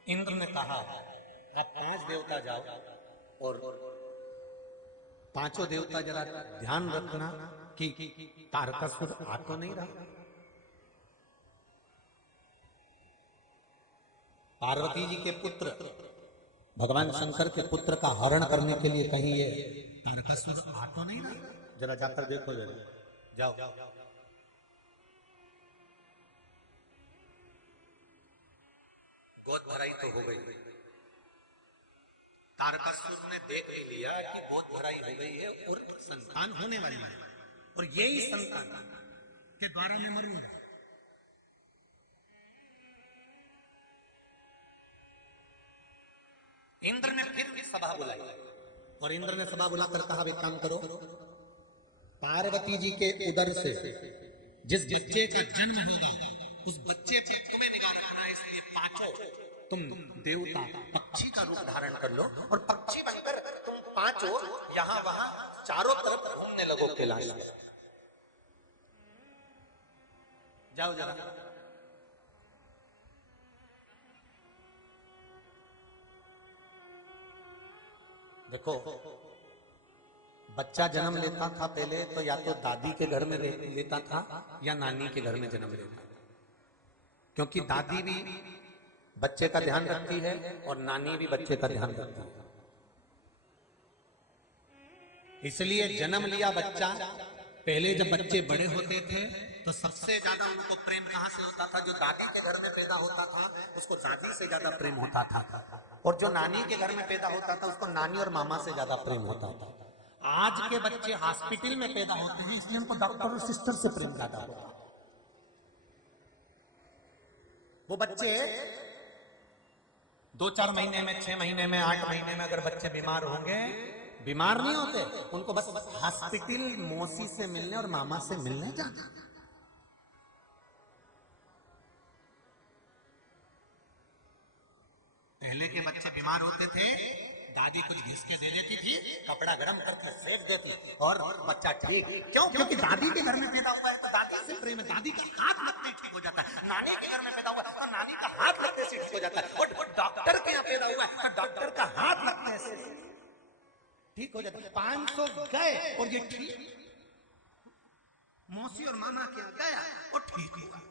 इंद्र ने कहा आप 5 देवता जाओ और पांचों देवता जरा ध्यान रखना कि तारकासुर आ तो नहीं रहा। पार्वती जी के पुत्र भगवान शंकर के पुत्र का हरण करने के लिए कहीं ये तारकासुर आ तो नहीं रहा। जरा जाकर देखो, जरा जाओ। गोद भराई तो हो गई, तारकासुर ने देख ही लिया कि गोद भराई हो गई है और संतान होने वाली है और यही संतान के द्वारा मैं मरूंगा। इंद्र ने फिर सभा बुलाई और इंद्र ने सभा बुलाकर कहा एक काम करो, पार्वती जी के उदर से जिस बच्चे का जन्म होगा उस बच्चे को तुम्हें निकाल रखना है, इसलिए पांचों तुम देवता पक्षी का रूप धारण कर लो और पक्षी बनकर तुम पांचों यहां वहां चारों तरफ घूमने लगो कैलाश में। जाओ जरा। देखो, बच्चा जन्म लेता था पहले तो या तो दादी के घर में लेता था या नानी के घर में जन्म लेता था, क्योंकि दादी भी बच्चे का ध्यान रखती है और नानी भी बच्चे का ध्यान रखती है। इसलिए जन्म लिया बच्चा, पहले जब बच्चे बड़े होते थे तो सबसे ज्यादा उनको प्रेम कहां से होता था? जो दादी के घर में पैदा होता था उसको दादी से ज्यादा प्रेम होता था, और जो नानी के घर में पैदा होता था उसको नानी और मामा से ज्यादा प्रेम होता था। आज के बच्चे हॉस्पिटल में पैदा होते हैं इसलिए उनको डॉक्टर और सिस्टर से प्रेम ज्यादा होता है। वो बच्चे 2-4 महीने में, 6 महीने में, 8 महीने में अगर बच्चे बीमार होंगे, बीमार नहीं होते, उनको बस हॉस्पिटल मौसी से मिलने और मामा से मिलने जाते। पहले के बच्चे बीमार होते थे, दादी कुछ घिस के दे देती थी, कपड़ा गर्म करके सेक देती और बच्चा ठीक। क्यों? क्योंकि दादी के घर में पैदा हुआ है तो दादी से प्रेम है, दादी का हाथ लगते ही ठीक हो जाता है। नानी के घर में पैदा हुआ है तो नानी का हाथ लगते से ठीक हो जाता है, और डॉक्टर के यहाँ पैदा हुआ है तो डॉक्टर का हाथ लगते से ठीक हो जाता है। 500 गए और ये ठीक, मौसी और मामा के यहाँ गया और ठीक हुआ।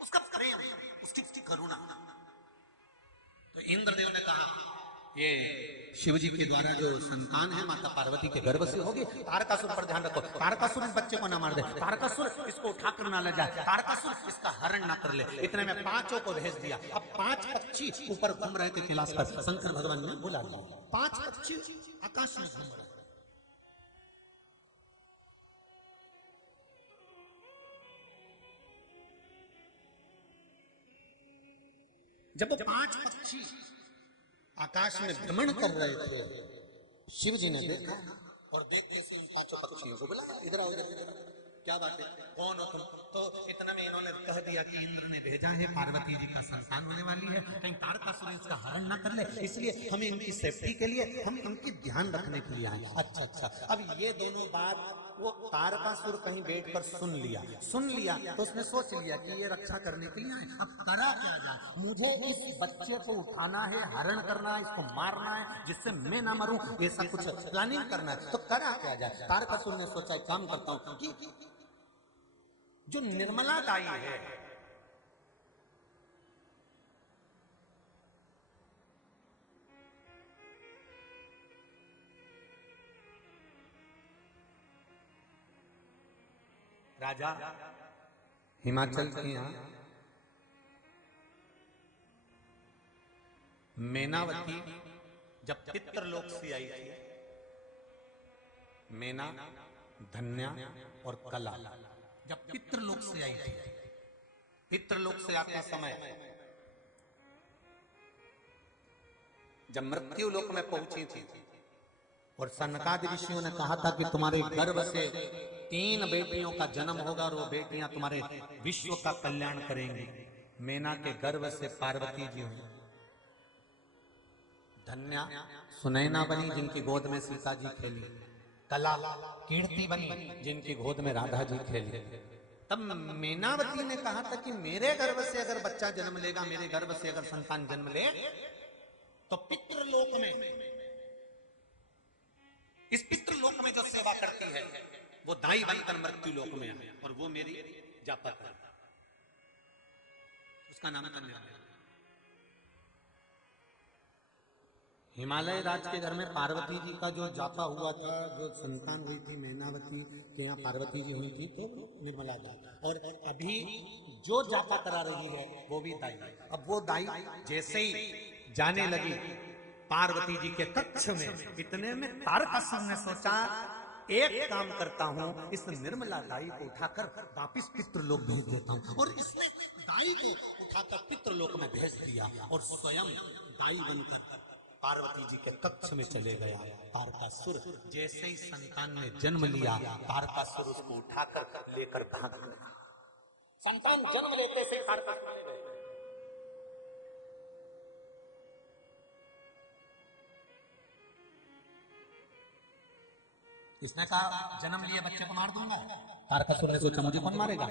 उसका प्रेम, उसकी करुणा। तो इंद्रदेव ने कहा ये शिव जी के द्वारा जो संतान है माता पार्वती के गर्भ से होगी, तारकासुर पर ध्यान रखो, तारकासुर इस बच्चे को ना मार दे, तारकासुर इसको उठाकर ना ले जाए, तारकासुर इसका हरण ना कर ले। इतने में 5 को भेज दिया। अब 5 पक्षी ऊपर घूम रहे थे कैलाश पर, शंकर भगवान ने बुला लिया। 5 पक्षी आकाश में घूम रहे। जब 5 पक्षी आकाश में भ्रमण कर रहे थे, शिव जी ने देखा और देखते से 5 पक्षियों को बुलाया, इधर आओ, इधर। क्या बात है, कौन हो तुम? तो इतना में इन्होंने कह दिया कि इंद्र ने भेजा है, पार्वती जी का संतान होने वाली है, कहीं तारकासुर इसका हरण ना कर ले, इसलिए हमें इनकी सेफ्टी के लिए हम इनकी ध्यान रखने के लिए आए। अच्छा, अब ये दोनों बात वो तारकासुर कहीं बैठकर सुन लिया तो उसने सोच लिया कि ये रक्षा करने के लिए आए। अब करा क्या जाए? मुझे इस बच्चे को उठाना है, हरण करना है, इसको मारना है जिससे मैं ना मरूं, ऐसा कुछ प्लानिंग करना है। तो करा क्या जाए? तारकासुर ने सोचा एक काम करता हूं कि जो निर्मला दाई है, राजा हिमाचल के यहां मैनावती जब पितृलोक से आई थी मेना, धन्या और कला जब पितृलोक से आई थी, पितृलोक से आते समय जब मृत्यु लोक में पहुंची थी और सनकादि ऋषियों ने कहा था कि तुम्हारे गर्भ से 3 बेटियों का जन्म होगा और वो बेटियां तुम्हारे विश्व का कल्याण करेंगी। मेना के गर्भ से पार्वती जी हुई, धन्या सुनैना बनी जिनकी गोद में सीता जी खेली, कला कीर्ति बनी जिनकी गोद में राधा जी खेली। तब मेनावती ने कहा था कि मेरे गर्भ से अगर बच्चा जन्म लेगा, मेरे गर्भ से अगर संतान जन्म ले तो पितृलोक में, इस पितृलोक में जो सेवा करती है वो दाई बनकर मृत्यु लोक में आए और वो मेरी जापा कर, उसका नाम कन्या। हिमालय राज के घर में पार्वती जी का जो जापा हुआ था, जो संतान हुई थी मेनावती के यहाँ पार्वती जी हुई थी, तो निर्मला जाता, और अभी जो जापा करा रही है वो भी दाई। अब वो दाई जैसे ही जाने लगी पार्वती जी के कक्ष में, इतने में तारकासुर ने सोचा एक काम करता हूं, इस निर्मला दाई को उठाकर वापिस पितृलोक भेज देता हूं। और इसने दाई को उठाकर पितृलोक में भेज दिया और स्वयं दाई बनकर पार्वती जी के कक्ष में चले गया। तारकासुर जैसे ही संतान ने जन्म लिया, तारकासुर उसको उठाकर लेकर भाग गया। संतान जन्म लेते से तारकासुर इसने कहा जन्म लिए बच्चे को मार दूंगा। तारकासुर ने सोचा मुझे कौन मारेगा।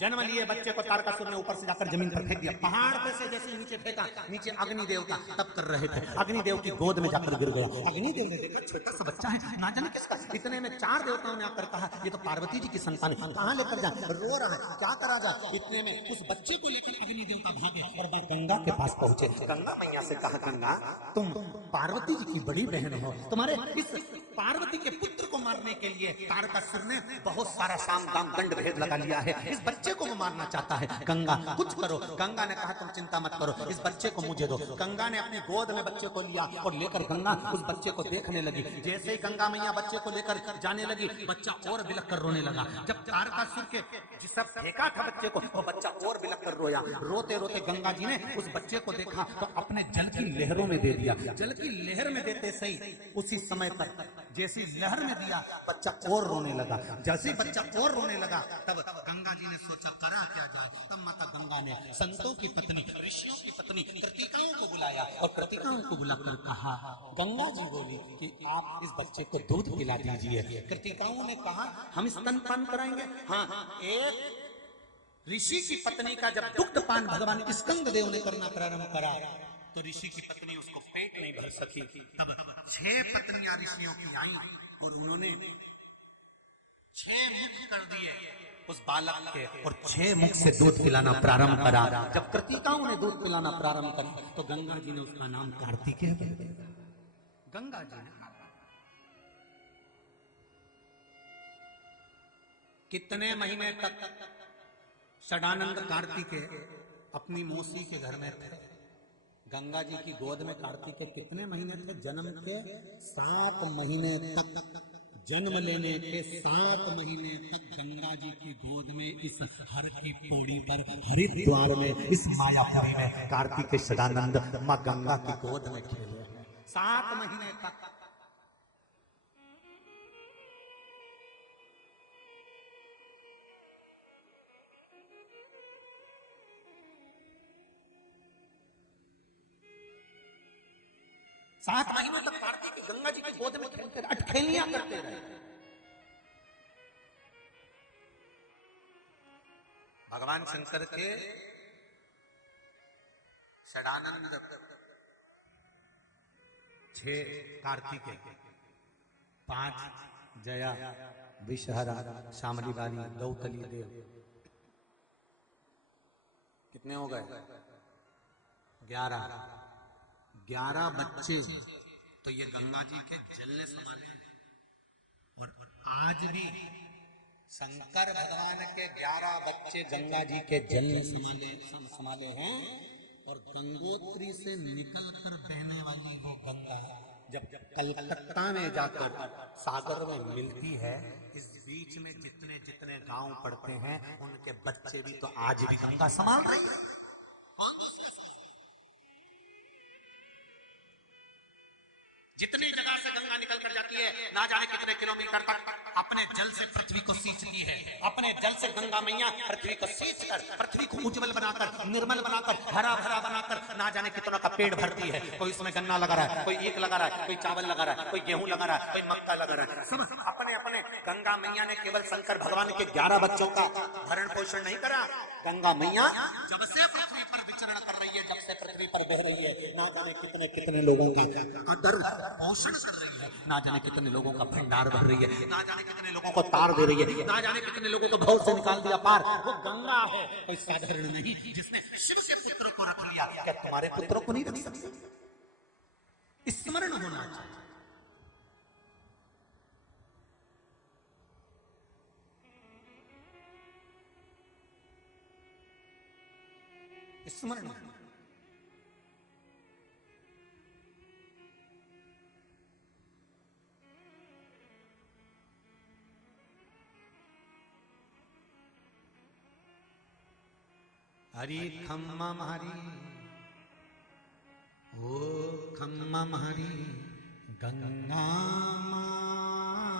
जन्म लिए बच्चे को तारकासुर ने ऊपर से जाकर जमीन पर फेंक दिया। पहाड़ पे से जैसे नीचे फेंका, नीचे अग्नि देवता तप कर रहे थे, अग्निदेव की गोद में जाकर गिर गया। अग्निदेव ने देखा छोटा सा बच्चा है, ना जाने किसका। इतने में 4 देवताओं ने आकर कहा ये तो पार्वती जी की संतान है, कहाँ लेकर जाए, रो रहा है, क्या करा जाए। इतने में उस बच्चे को लेकर अग्नि देवता भागे और गंगा के पास पहुंचे। गंगा मैया से कहा गंगा तुम पार्वती जी की बड़ी बहन हो, तुम्हारे इस पार्वती के पुत्र को मारने के लिए तारकासुर ने बहुत सारा साम दाम दंड भेद लगा लिया है, इस बच्चे को वो मारना चाहता है। गंगा कुछ करो। गंगा ने कहा तुम चिंता मत करो, इस बच्चे को मुझे दो। गंगा ने अपनी गोद में बच्चे को लिया और लेकर गंगा उस बच्चे को देखने लगी। जैसे ही गंगा मैया बच्चे को लेकर जाने लगी, बच्चा और बिलख कर रोने लगा। जब तारकासुर के जिस फेंका था बच्चे को, वो बच्चा और बिलख कर रोया। रोते रोते गंगा जी ने उस बच्चे को देखा तो अपने जल की लहरों में दे दिया। जल की लहर में देते सही उसी समय पर जैसी लहर में दिया, बच्चा और रोने लगा। जैसे बच्चा और रोने लगा तब गंगा जी ने सोचा करा क्या जाए। तब माता गंगा ने संतों की पत्नी, ऋषियों की पत्नी कृतिकाओं को बुलाया और कृतिकाओं को बुलाकर कहा, गंगा जी बोली कि आप इस बच्चे को दूध पिला दीजिए। कृतिकाओं ने कहा हम स्तनपान कराएंगे। हाँ, एक ऋषि की पत्नी का जब दुग्ध पान भगवान स्कंद देव ने करना प्रारंभ करा तो ऋषि की पत्नी उसको पेट नहीं भर सकी। तब 6 पत्नियां ऋषियों की आई और उन्होंने 6 मुख कर दिए उस बालक के और 6 मुख से दूध पिलाना प्रारंभ करा। जब कृतिकाओं ने दूध पिलाना प्रारंभ करा तो गंगा जी ने उसका नाम कार्तिकेय कर दिया। गंगा जी ने कितने महीने तक षडानंद कार्तिकेय अपनी मौसी के घर में थे। गंगा जी की गोद में कार्तिकेय कितने महीने थे? जन्म के 7 महीने तक, जन्म लेने के 7 महीने तक गंगा जी की गोद में इस हर की पौड़ी पर हरिद्वार में इस मायापुरी में कार्तिकेय सदानंद मां गंगा की गोद में खेले 7 महीने तक। सात महीनों तक कार्तिक गंगा जी की गोद में खेलते रहे, अटखेलियां करते रहे। भगवान शंकर के षडानंद 6 कार्तिकेय, 5 जया, विषहरा, शामली बाली, गौतली देव, कितने हो गए? 11 बच्चे तो ये गंगा जी के जल ने संभाले। और आज भी शंकर भगवान के 11 बच्चे गंगा जी के जल ने संभाले हैं। और गंगोत्री से निकल कर बहने वाली वो गंगा जब कलकत्ता में जाकर सागर में मिलती है, इस बीच में जितने जितने गांव पड़ते हैं उनके बच्चे भी तो आज भी गंगा संभाल रहे हैं। जितनी जगह से गंगा निकल कर जाती है, ना जाने कितने किलोमीटर तक अपने जल से पृथ्वी को सींचती है। अपने जल से गंगा मैया पृथ्वी को सींचकर, पृथ्वी को उज्जवल बनाकर, निर्मल बनाकर, हरा भरा बनाकर ना जाने कितनों का पेड़ भरती है। कोई इसमें गन्ना लगा रहा है, कोई ईख लगा रहा है, कोई चावल लगा रहा है, कोई गेहूं लगा रहा है, कोई मक्का लगा रहा है। सब अपने अपने गंगा मैया ने केवल शंकर भगवान के 11 बच्चों का भरण पोषण नहीं करा। गंगा मैया जब से पृथ्वी पर विचरण कर रही है, जब से पृथ्वी पर बह रही है, ना जाने कितने कितने लोगों का आदर पोषण कर रही है, ना जाने कितने लोगों का भंडार भर रही है, ना जाने कितने लोगों को तार दे रही है, ना जाने कितने लोगों को भव से निकाल दिया पार। वो गंगा है, कोई साधारण नहीं, जिसने शिव के पुत्र को रख लिया। क्या तुम्हारे पुत्रों को नहीं रख सकते? स्मरण होना चाहिए। स्मरण हरी खम्मा हरी, ओ खम्मा हरी, गंगा मां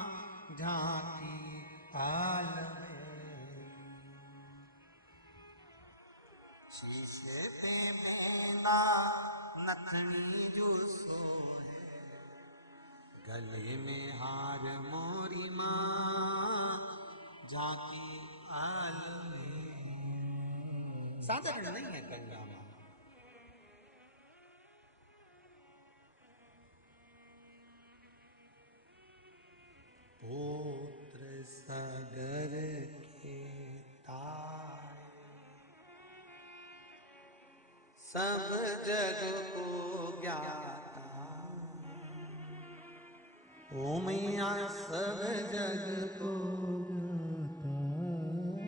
जाती आल शीशे पे बेना नथनी जो सोए, गले में हार मोरी मां जाती आल। साधारण नहीं है गंगा मां। पुत्र सागर के तार, सब जग को ज्ञाता, ओ मैया सब जग को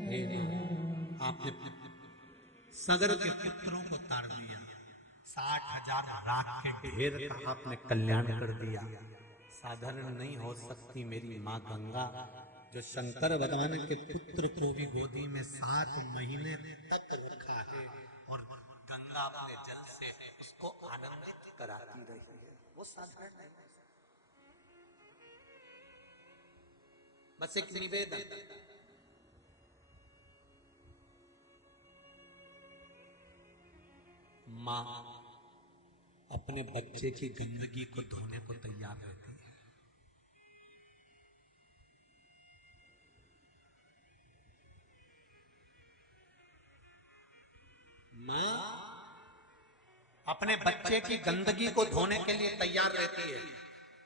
ज्ञाता। आपने सागर के पुत्रों को तार दिया, 60,000 राख के ढेर का आपने कल्याण कर दिया। साधारण नहीं हो सकती मेरी माँ गंगा, जो शंकर भगवान के पुत्र को भी गोदी में 7 महीने तक रखा है और गंगा अपने जल से उसको आनंदित कराती रही है। वो साधारण नहीं। बस एक निवेदन, माँ अपने बच्चे की गंदगी को धोने को तैयार रहती है। माँ अपने बच्चे की गंदगी को धोने के लिए तैयार रहती है।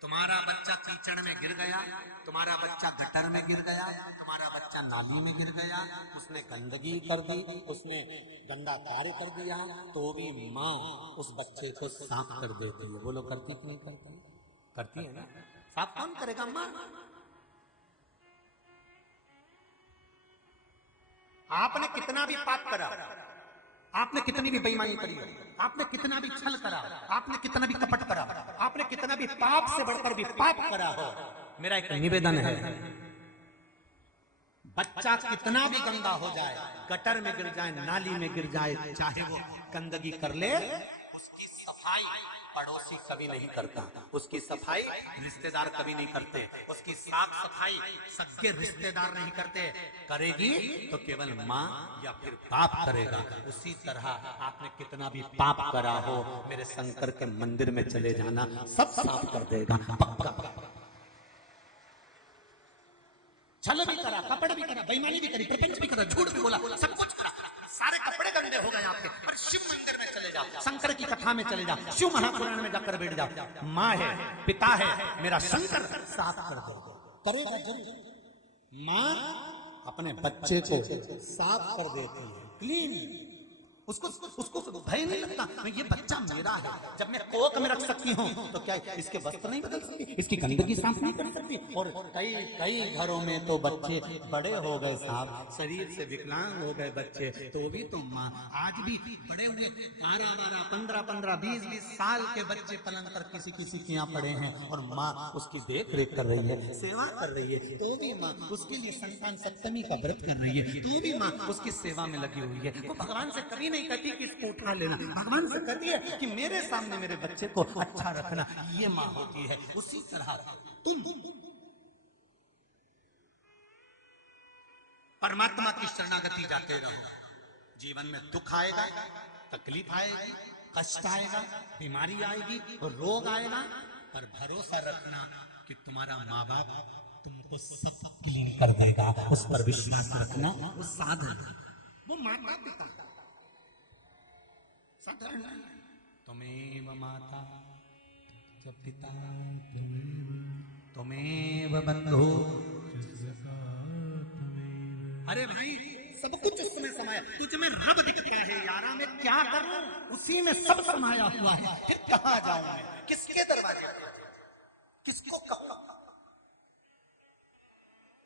तुम्हारा बच्चा कीचड़ में गिर गया, तुम्हारा बच्चा गटर में गिर गया, तुम्हारा बच्चा नाली में गिर गया, उसने गंदगी कर दी, उसने गंदा कार्य कर दिया, तो भी माँ उस बच्चे को साफ कर देती है। वो लोग करती कि नहीं करती? करती है ना। साफ कौन करेगा? माँ। आपने कितना भी पाप करा, आपने कितनी भी बेईमानी करी हो, आपने कितना भी छल करा, आपने कितना भी कपट करा, आपने कितना भी पाप से बढ़कर भी पाप करा हो, मेरा एक निवेदन है, बच्चा कितना भी गंदा हो जाए, गटर में गिर जाए, नाली में गिर जाए, चाहे वो गंदगी कर ले, उसकी सफाई पड़ोसी कभी नहीं करता, उसकी सफाई रिश्तेदार कभी नहीं करते, उसकी साफ सफाई सगे रिश्तेदार नहीं करते। करेगी तो केवल माँ या फिर बाप करेगा। उसी तरह आपने कितना भी पाप करा हो, मेरे शंकर के मंदिर में चले जाना, सब साफ कर देगा, पक्का। छल भी करा, कपड़ भी करा, बेईमानी भी करी, प्रपंच भी करा, झूठ भी बोला, सब कुछ करा, सारे कपड़े गंदे हो गए आपके, पर शिव मंदिर में चले जाओ, शंकर की कथा में चले जाओ, शिव महापुराण में जाकर बैठ जाओ। माँ है, पिता है, मेरा शंकर साफ कर देगा, करेगा जरूर। माँ अपने बच्चे को साफ कर देती है, क्लीन। उसको उसको भय नहीं लगता, मैं ये बच्चा मेरा है। जब मैं कोख में रख सकती हूँ तो क्या इसके वस्त्र नहीं बदल सकती, इसकी गंदगी साफ नहीं कर सकती? और कई कई घरों में तो बच्चे बड़े हो गए साहब, शरीर से विकलांग हो गए बच्चे, तो भी तो माँ आज भी बड़े हुए 12-12, 15-15, 20-20 साल के बच्चे पलंग पर किसी किसी के यहाँ पड़े हैं और माँ उसकी देख रेख कर रही है, सेवा कर रही है, तो भी माँ उसके लिए संतान सप्तमी का व्रत कर रही है, तो भी माँ उसकी सेवा में लगी हुई है। वो भगवान से कभी नहीं कहती कि इसको उठा लेना, भगवान से कहती है कि मेरे सामने मेरे बच्चे को अच्छा रखना, ये माँ होती है। उसी तरह तुम परमात्मा की शरणागति जाते रहो। जीवन में दुख आएगा, तकलीफ आएगी, कष्ट आएगा, बीमारी आएगी, रोग आएगा, पर भरोसा रखना कि तुम्हारा माँ बाप तुमको सब क्लीन कर देगा, उस पर विश्वास रखना। वो साधन, वो माता पिता साधारण नहीं। तुमेव माता च पिता तुमेव बंधु। अरे भाई सब कुछ उसमें समाया, तुझ में रब दिखता है यारा, मैं क्या करूं, उसी में सब समाया हुआ है। फिर कहां जाऊं मैं, किसके दरवाजे पे जाऊं, किसको कहूं?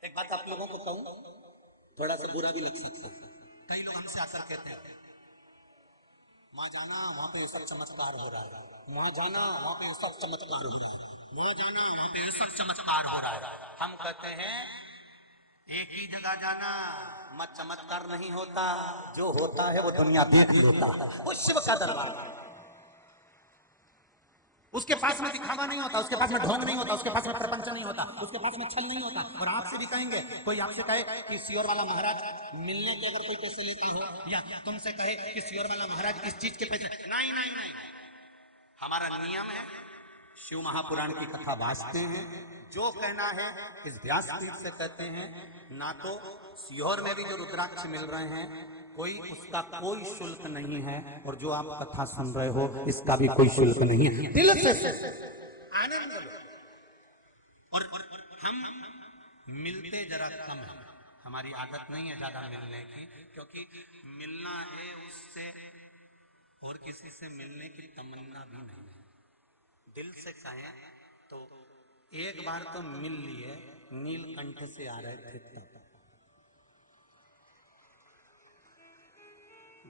एक बात आप लोगों को कहूं, थोड़ा सा बुरा भी लग सकता है। कई लोग हमसे आकर कहते हैं वहां जाना, वहां पे ऐसा चमत्कार हो रहा है, वहां जाना, वहां पे ऐसा चमत्कार हो रहा है, वहां जाना, वहां पे ऐसा चमत्कार हो रहा है। हम कहते हैं एक ही जगह जाना मत, चमत्कार नहीं होता, जो होता है वो दुनिया देख लेता है। वो शिव का दरबार, उसके पास में दिखावा नहीं होता, उसके पास में ढोंग नहीं होता, उसके पास में प्रपंच नहीं होता, उसके पास में छल नहीं होता। और आपसे भी कहेंगे, कोई आपसे कहे कि सियोर वाला महाराज मिलने के अगर कोई पैसे लेता हो, या तुमसे कहे कि सियोर वाला महाराज इस चीज के पैसे, नहीं नहीं नहीं, हमारा नियम है, शिव महापुराण की कथा वाचते हैं, जो कहना है इस व्यासपीठ से कहते हैं। ना तो सियोर में भी जो रुद्राक्ष मिल रहे हैं कोई उसका कोई शुल्क नहीं है, और जो आप कथा सुन रहे हो इसका भी कोई शुल्क नहीं है। दिल से आनंद लो। और हम मिलते जरा कम है, हमारी आदत नहीं है ज्यादा मिलने की, क्योंकि मिलना है उससे और किसी से मिलने की तमन्ना भी नहीं है। दिल से कहें तो एक बार तो मिल लिए, नीलकंठ से आ रहे थे तब।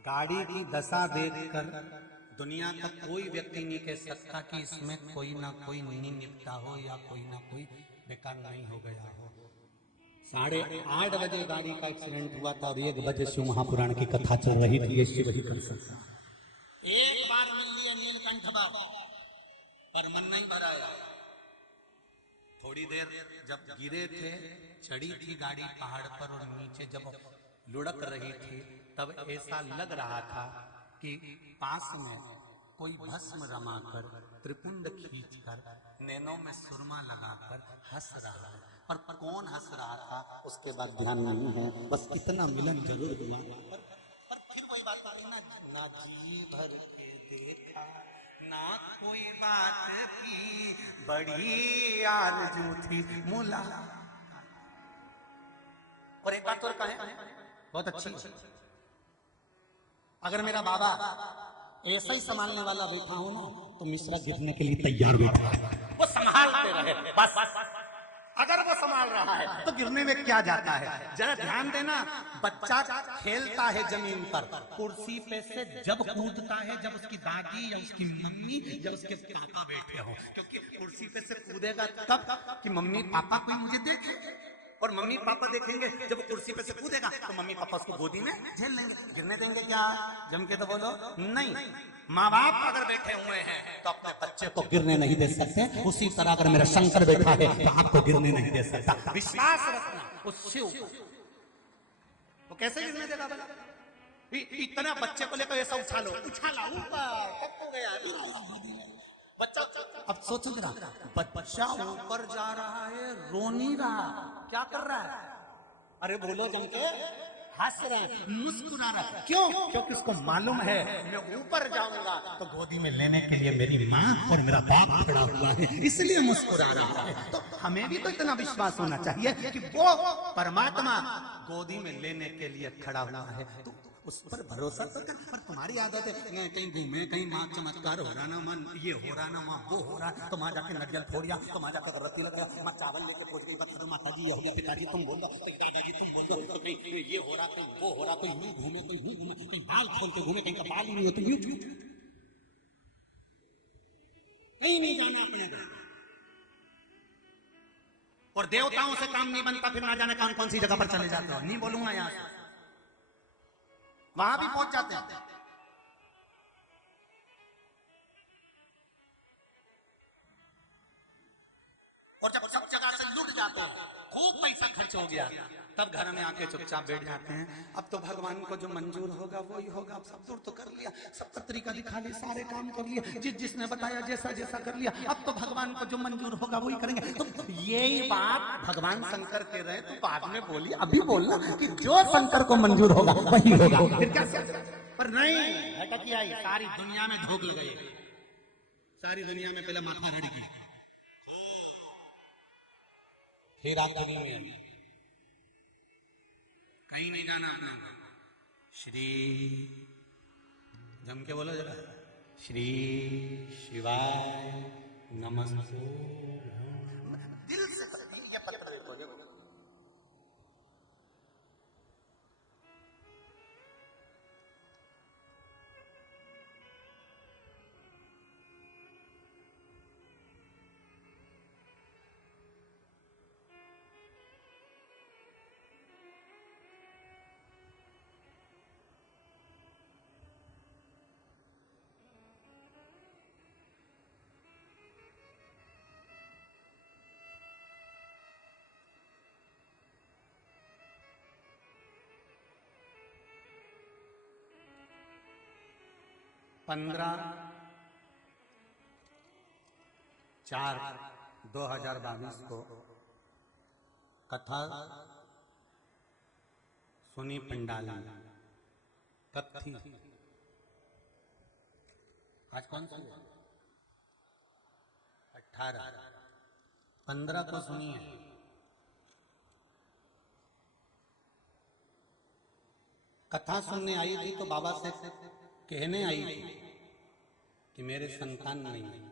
गाड़ी की दशा देखकर दुनिया का कोई व्यक्ति नहीं कह सकता कि इसमें कोई ना कोई नहीं निपटा हो या कोई ना कोई बेकार नहीं हो गया हो। 8:30 बजे गाड़ी का एक्सीडेंट हुआ था और 1 बजे शिव महापुराण की कथा चल रही थी। ये शिव ही कर सकता। एक बार मिल लिया नीलकंठ बाबा, पर मन नहीं भराया। थोड़ी देर जब गिरे थे, चढ़ी थी गाड़ी पहाड़ पर और नीचे जब लुढ़क रही थी, तब ऐसा लग रहा था कि पास में कोई भस्म रमाकर, त्रिपुंड खींचकर, नैनों में सुरमा लगाकर हंस रहा है। पर कौन हंस रहा था उसके बाद ध्यान नहीं है, बस इतना मिलन जरूर हुआ। पर फिर वही बात आई ना जी भर के देखा, ना कोई बात की बड़ी आरज़ू थी मुलाकात। और एक बात और कहें, बहुत अच्छी, अगर मेरा बाबा ऐसा ही संभालने वाला बैठा हो ना, तो मिश्रा गिरने के लिए तैयार बैठा है। वो संभालते रहे बस। अगर वो संभाल रहा है तो गिरने में क्या जाता है। जरा ध्यान देना, बच्चा खेलता है जमीन पर, कुर्सी पे से जब कूदता है जब उसकी दादी या उसकी मम्मी या उसके पापा बैठे हो, क्योंकि कुर्सी पे से कूदेगा तब कि मम्मी पापा कोई मुझे देखे, और मम्मी पापा देखेंगे जब कुर्सी पे से कूदेगा तो मम्मी पापा उसको गोदी में झेल लेंगे। गिरने देंगे क्या? जम के तो बोलो नहीं। माँ बाप अगर बैठे हुए हैं तो अपने बच्चे को गिरने नहीं दे सकते। उसी तरह अगर मेरा शंकर बैठा है तो आपको गिरने नहीं दे सकता। विश्वास रखना उस शिव, वो कैसे गिरने देगा भला? इतना बच्चे को लेकर ऐसा उछालो, उछाला ऊपर, कब हो गया बच्चा। अब सोचो जरा, बच्चा ऊपर जा रहा है, रो नहीं रहा, क्या कर रहा है? अरे बोलो जम के, हंस रहा है, मुस्कुरा रहा है। क्यों? क्योंकि उसको मालूम है मैं ऊपर जाऊंगा तो गोदी में लेने के लिए मेरी माँ और मेरा बाप खड़ा हुआ है, इसलिए मुस्कुरा रहा है। तो हमें भी तो इतना विश्वास होना चाहिए कि वो परमात्मा गोदी में लेने के लिए खड़ा हुआ है, तो उस पर भरोसा तो कर। पर तुम्हारी आदत है कहीं घूमे, कहीं माँ चमत्कार हो रहा ना, मन ये हो रहा ना, वहाँ वो हो रहा, तो माँ जाके नरियल फोड़िया, तो माँ जाके रत्ती लगाया, माँ चावल लेके पहुंच गई, बता माता जी ये हो गया, पिताजी तुम बोल दो, कहीं दादाजी तुम बोल दो, तो कहीं ये हो रहा, कहीं वो हो रहा, कोई यूं घूमे, कोई यूं घूमे, कहीं बाल खोल के घूमे, कहीं का बाल ही नहीं होता, यूं कहीं नहीं जाना अपने घर। और देवताओं से काम नहीं बनता, फिर ना जाने कौन कौन सी जगह पर चले जाते हो, नहीं बोलूंगा यहां से, वहां भी पहुंच जाते हैं। और जब सब जगह से लुट जाते हैं, खूब पैसा खर्च हो गया, तब घर में आके चुपचाप बैठ जाते हैं। अब तो भगवान को जो मंजूर होगा वो ही होगा। अब सब दूर तो कर लिया, सब तरीका दिखा लिया, सारे काम कर लिए, जिसने बताया जैसा जैसा कर लिया। अब तो भगवान को जो मंजूर होगा वही करेंगे। तो यही बात भगवान शंकर के रहे तो बाद में बोली, अभी बोलना कि जो शंकर को मंजूर होगा वही होगा। फिर क्या, पर नहीं, भटक आई, सारी दुनिया में धोख लगाई, सारी दुनिया में पहले माथा रड़ गई, फिर आखिरी में कहीं नहीं जाना अपने। श्री जम के बोलो जरा, श्री शिवाय नमस्ते। दिल से ये पत्र देखो, देखो 15/4/2022 को कथा सुनी पंडाल में। कब थी? आज कौन सा? 18। 15 को सुनी है। कथा सुनने आई थी तो बाबा से कहने आई थी कि मेरे संतान नहीं है।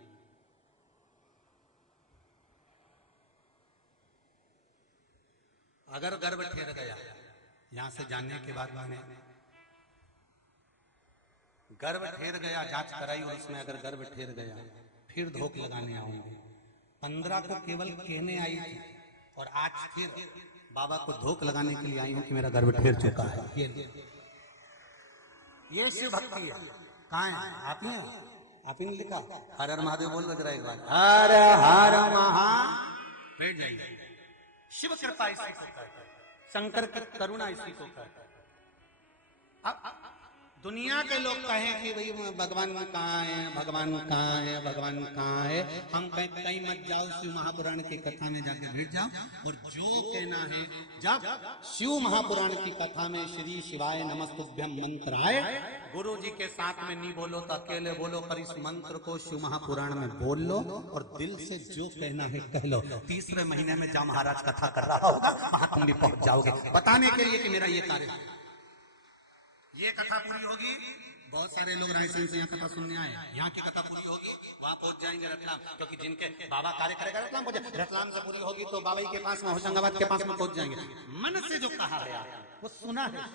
अगर गर्भ ठहर गया, यहां से जाने के बाद मैंने गर्भ ठहर गया, जांच कराई और उसमें अगर गर्भ ठहर गया फिर धोख लगाने आऊंगी। 15 को केवल कहने आई थी और आज फिर बाबा को धोख लगाने के लिए आई हूं कि मेरा गर्भ ठहर चुका है। ये शिव भक्ति है। कहाँ है? आप ही हैं? आप ही ने लिखा? हर हर महादेव बोल दो जरा एक बार, हर हर महा। बैठ जाइए। शिव कृपा इसी को कहते हैं, शंकर की करुणा इसी को कहते हैं। अब दुनिया के लोग कहें कि भाई भगवान कहाँ है, भगवान कहाँ है, भगवान कहाँ है, हम कहीं मत जाओ, शिव महापुराण की कथा में जाके बैठ जाओ और जो कहना है। जब शिव महापुराण की कथा में श्री शिवाय नमस्तुभ्यम मंत्र आए, गुरु जी के साथ में नहीं बोलो तो अकेले बोलो, पर इस मंत्र को शिव महापुराण में बोल लो और दिल से जो कहना है कह लो। 3रे महीने में जहाँ महाराज कथा कर रहा होगा वहां तुम भी पहुंच जाओगे, बताने के लिए कि मेरा ये कार्य। ये कथा पूरी होगी, बहुत सारे लोग रायसेन से यहाँ कथा सुनने आए, यहाँ की कथा पूरी होगी वहां पहुंच जाएंगे रतलाम, क्योंकि जिनके बाबा कार्य करेगा रतलाम पहुंचे। रतलाम से पूरी होगी तो बाबा के पास में, होशंगाबाद के पास में पहुंच जाएंगे। मन से जो कहा गया वो सुना है।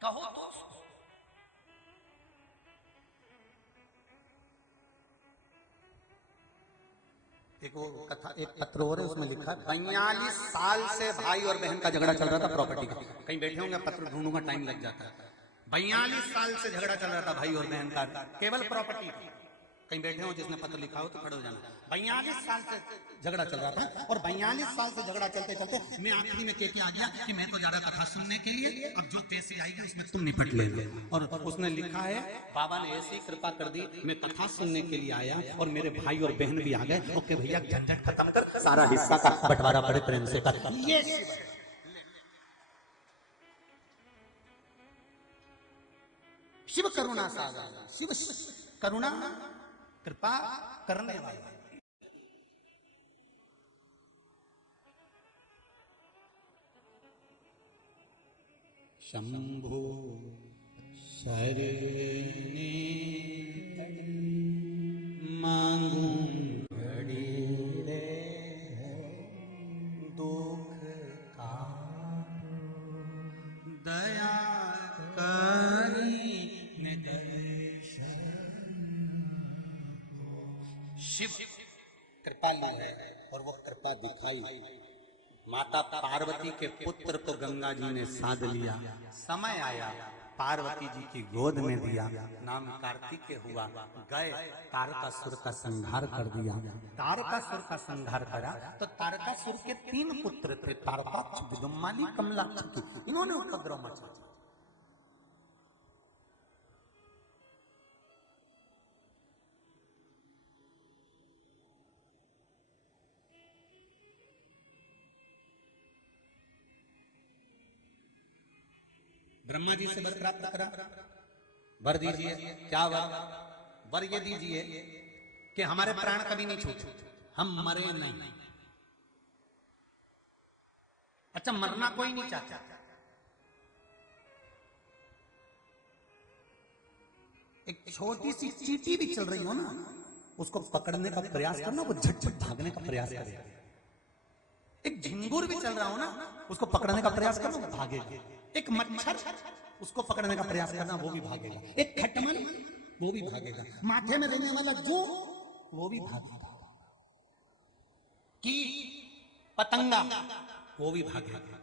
कहो तो एक वो कथा, एक पत्र और है, उसमें लिखा है 42 साल से भाई और बहन का झगड़ा चल रहा था प्रॉपर्टी का। कहीं बैठे होंगे, पत्र ढूंढूंगा, टाइम लग जाता है। 42 साल से झगड़ा चल रहा था भाई और बहन का, केवल प्रॉपर्टी का। कहीं बैठे हो, जिसने पत्र लिखा हो तो खड़े हो जाना। 42 साल से झगड़ा चल रहा था और 42 साल से झगड़ा चलते चलते मैं आखिरी में कह के आ गया कि मैं तो जा रहा कथा सुनने के लिए, अब जो पैसे आएंगे उसमें तुम निपट लेंगे। और उसने लिखा है, बाबा ने ऐसी कृपा कर दी, मैं कथा सुनने के लिए आया और मेरे भाई और बहन भी आ गए। ओके भैया, झंझट खत्म कर, सारा हिस्सा का बंटवारा बड़े प्रेम से कर। ये शिव करुणा सागर, शिव करुणा कृपा करने वाला। शंभु शरणे मांगू घड़ी रे दुख का दया करी निदर्शन। शिव कृपालु है और वो कृपा दिखाई। माता पार्वती के पुत्र को गंगा जी ने साध लिया, समय आया पार्वती जी की गोद में दिया, नाम कार्तिकेय हुआ, गए तारकासुर का संहार कर दिया। तारकासुर का संहार करा तो तारकासुर के 3 पुत्र थे, तारकाक्ष, दिगम्माली, कमलाक्ष, इन्होंने उपद्रव मचा। ब्रह्मा जी से वर प्राप्त करा, वर दीजिए, क्या वर? वर ये दीजिए कि हमारे प्राण कभी नहीं छूटे, हम मरे नहीं। अच्छा, मरना कोई नहीं चाहता। एक छोटी सी चींटी भी चल रही हो ना, उसको पकड़ने का प्रयास करना, वो झट-झट भागने का प्रयास करे। एक झिंगुर भी चल रहा हो ना, उसको पकड़ने का प्रयास करना, वो भागेगा। एक मच्छर, उसको पकड़ने का प्रयास करना, वो भी भागेगा। एक खटमल, वो भी भागेगा। माथे में रहने वाला जो, वो भी भागेगा। कीट, पतंगा, वो भी भागेगा।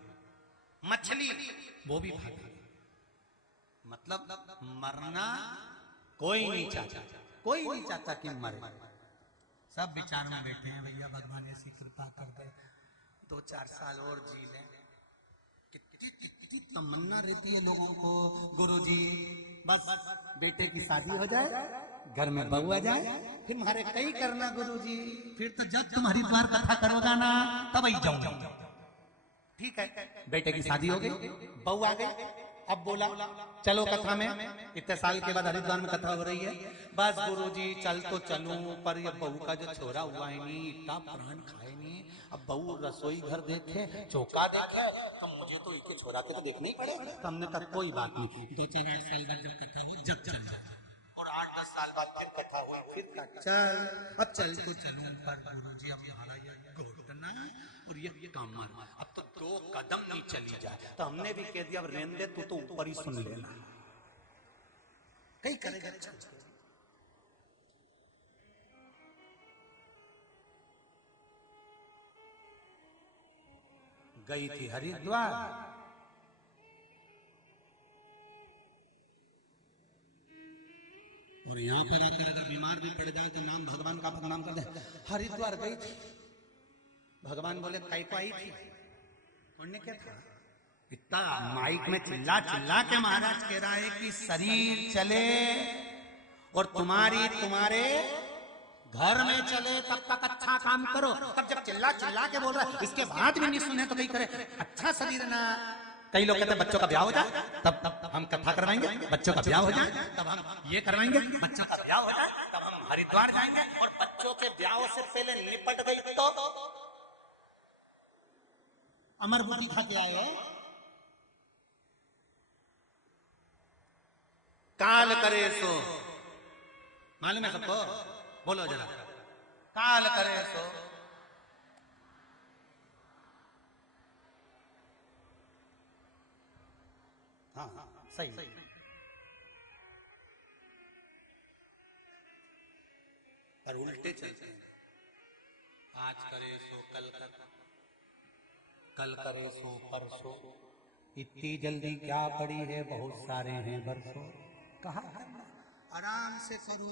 मछली, वो भी भागेगा। मतलब मरना कोई नहीं चाहता, कोई नहीं चाहता कि मरे। सब विचार में बैठे हैं, भैया भगवान ऐसी कृपा कर दे, 2-4 साल और जी लें। कितनी तमन्ना रहती है लोगों को, गुरुजी बस बेटे की शादी हो जाए, घर में बहू आ जाए, फिर हमारे कई करना गुरुजी, फिर तो जब तुम हरिद्वार कथा करोगा ना तब ही जाऊंगा। ठीक है, बेटे की शादी हो गई, बहू आ गई, अब बोला चलो कथा में। इतने साल के बाद हरिद्वार में कथा हो रही है, बस गुरुजी चल तो चलूं, पर ये बहू का जो छोरा हुआ है नहीं, इतना प्राण खाए नहीं। अब बहू रसोई घर देखे, चौका देखे, तो मुझे तो एक छोरा के तो देखना ही पड़ेगा। तो हमने कहा कोई बात नहीं, 2-4-8 साल बाद जब कथा हो जब चल जाए, और 8-10 साल बाद फिर कथा हुई, फिर चल, अब चल तो चलूं, पर गुरुजी अब हमारा ये घुटना और ये कमर अब तो 2 कदम नहीं चली जाए। तो हमने भी कह दिया अब रहने दे, तू तो ऊपर ही सुन लेना, कहीं करेगा। गई थी हरिद्वार, और यहाँ पर आकर अगर बीमार भी पड़ जाए तो नाम भगवान का नाम कर दे। हरिद्वार गई थी, भगवान बोले कई को आई थी, उन्होंने क्या था, इतना माइक में चिल्ला चिल्ला के महाराज कह रहा है कि शरीर चले और तुम्हारे घर में चले, तब तक अच्छा काम करो। तब जब चिल्ला चिल्ला के बोल रहा है, इसके बाद भी नहीं सुने तो कहीं करे अच्छा शरीर ना। कई लोग कहते हैं बच्चों का ब्याह हो जाए तब हम कथा करवाएंगे, बच्चों का ब्याह हो जाए तब हम ये करवाएंगे, बच्चों का ब्याह हो जाए तब हम हरिद्वार जाएंगे। और बच्चों के ब्याह से पहले निपट गई तो अमर बूटी खा के आए हो। काल करे सो, मालूम है सबको? बोलो जरा, काल करे सो। हाँ सही, पर उल्टे चलते, आज करे सो कल कर, कल करे सो परसों, इतनी जल्दी क्या पड़ी है, बहुत सारे हैं बरसों। कहा आराम से करो।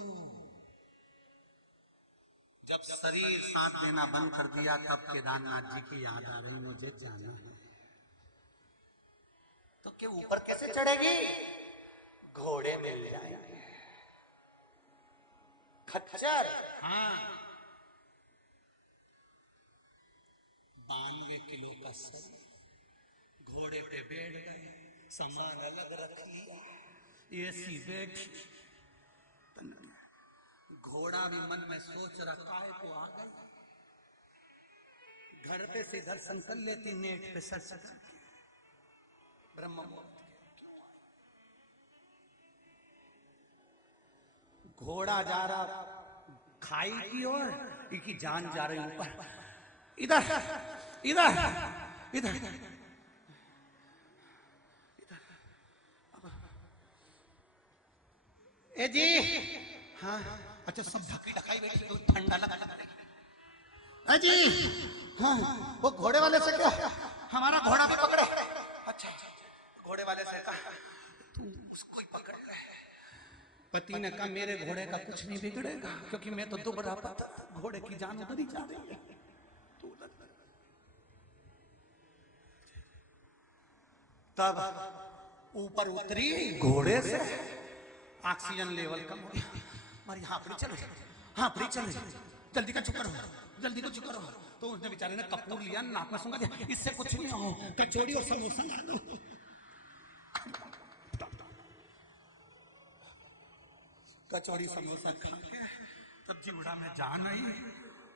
जब शरीर साथ देना बंद कर दिया तब केदारनाथ जी की याद आ रही, मुझे जाना है। तो क्या ऊपर कैसे चढ़ेगी? घोड़े मिल जाएंगे, खच्चर, हाँ, 92 किलो का शरीर, घोड़े पे बैठ गए, सामान अलग रख लिया, एसी बैठी, घोड़ा भी मन में सोच रखा है तो आ गई, घर पे से दर्शन कर लेती, नेट पे सर्च ब्रह्म मुहूर्त घोड़ा जा रहा खाई की ओर, इसकी जान जा रही ऊपर। इधर इधर इधर इधर ए जी। हाँ अच्छा, सब ढकी ढकाई बैठी, तो ठंडा लगा। अजी हाँ, वो घोड़े वाले से क्या, हमारा घोड़ा भी पकड़े। अच्छा घोड़े वाले से कहा तुम उसको ही पकड़ रहे। पति ने कहा मेरे घोड़े का कुछ नहीं बिगड़ेगा, क्योंकि मैं तो दुबला पता, घोड़े की जान उधर ही जा रही है। तब ऊपर उतरी घोड़े से, ऑक्सीजन लेवल कम हो गया। मारी हाफड़ी चलो, हाफड़ी चलो, जल्दी का चुप करो, जल्दी को चुप करो। तो उसने बेचारे ने कपूर लिया, नाक में सूंघा दिया, इससे कुछ नहीं हो, कचौड़ी और समोसा ला दो। कचौड़ी समोसा खा के तब जीवड़ा में जान आई।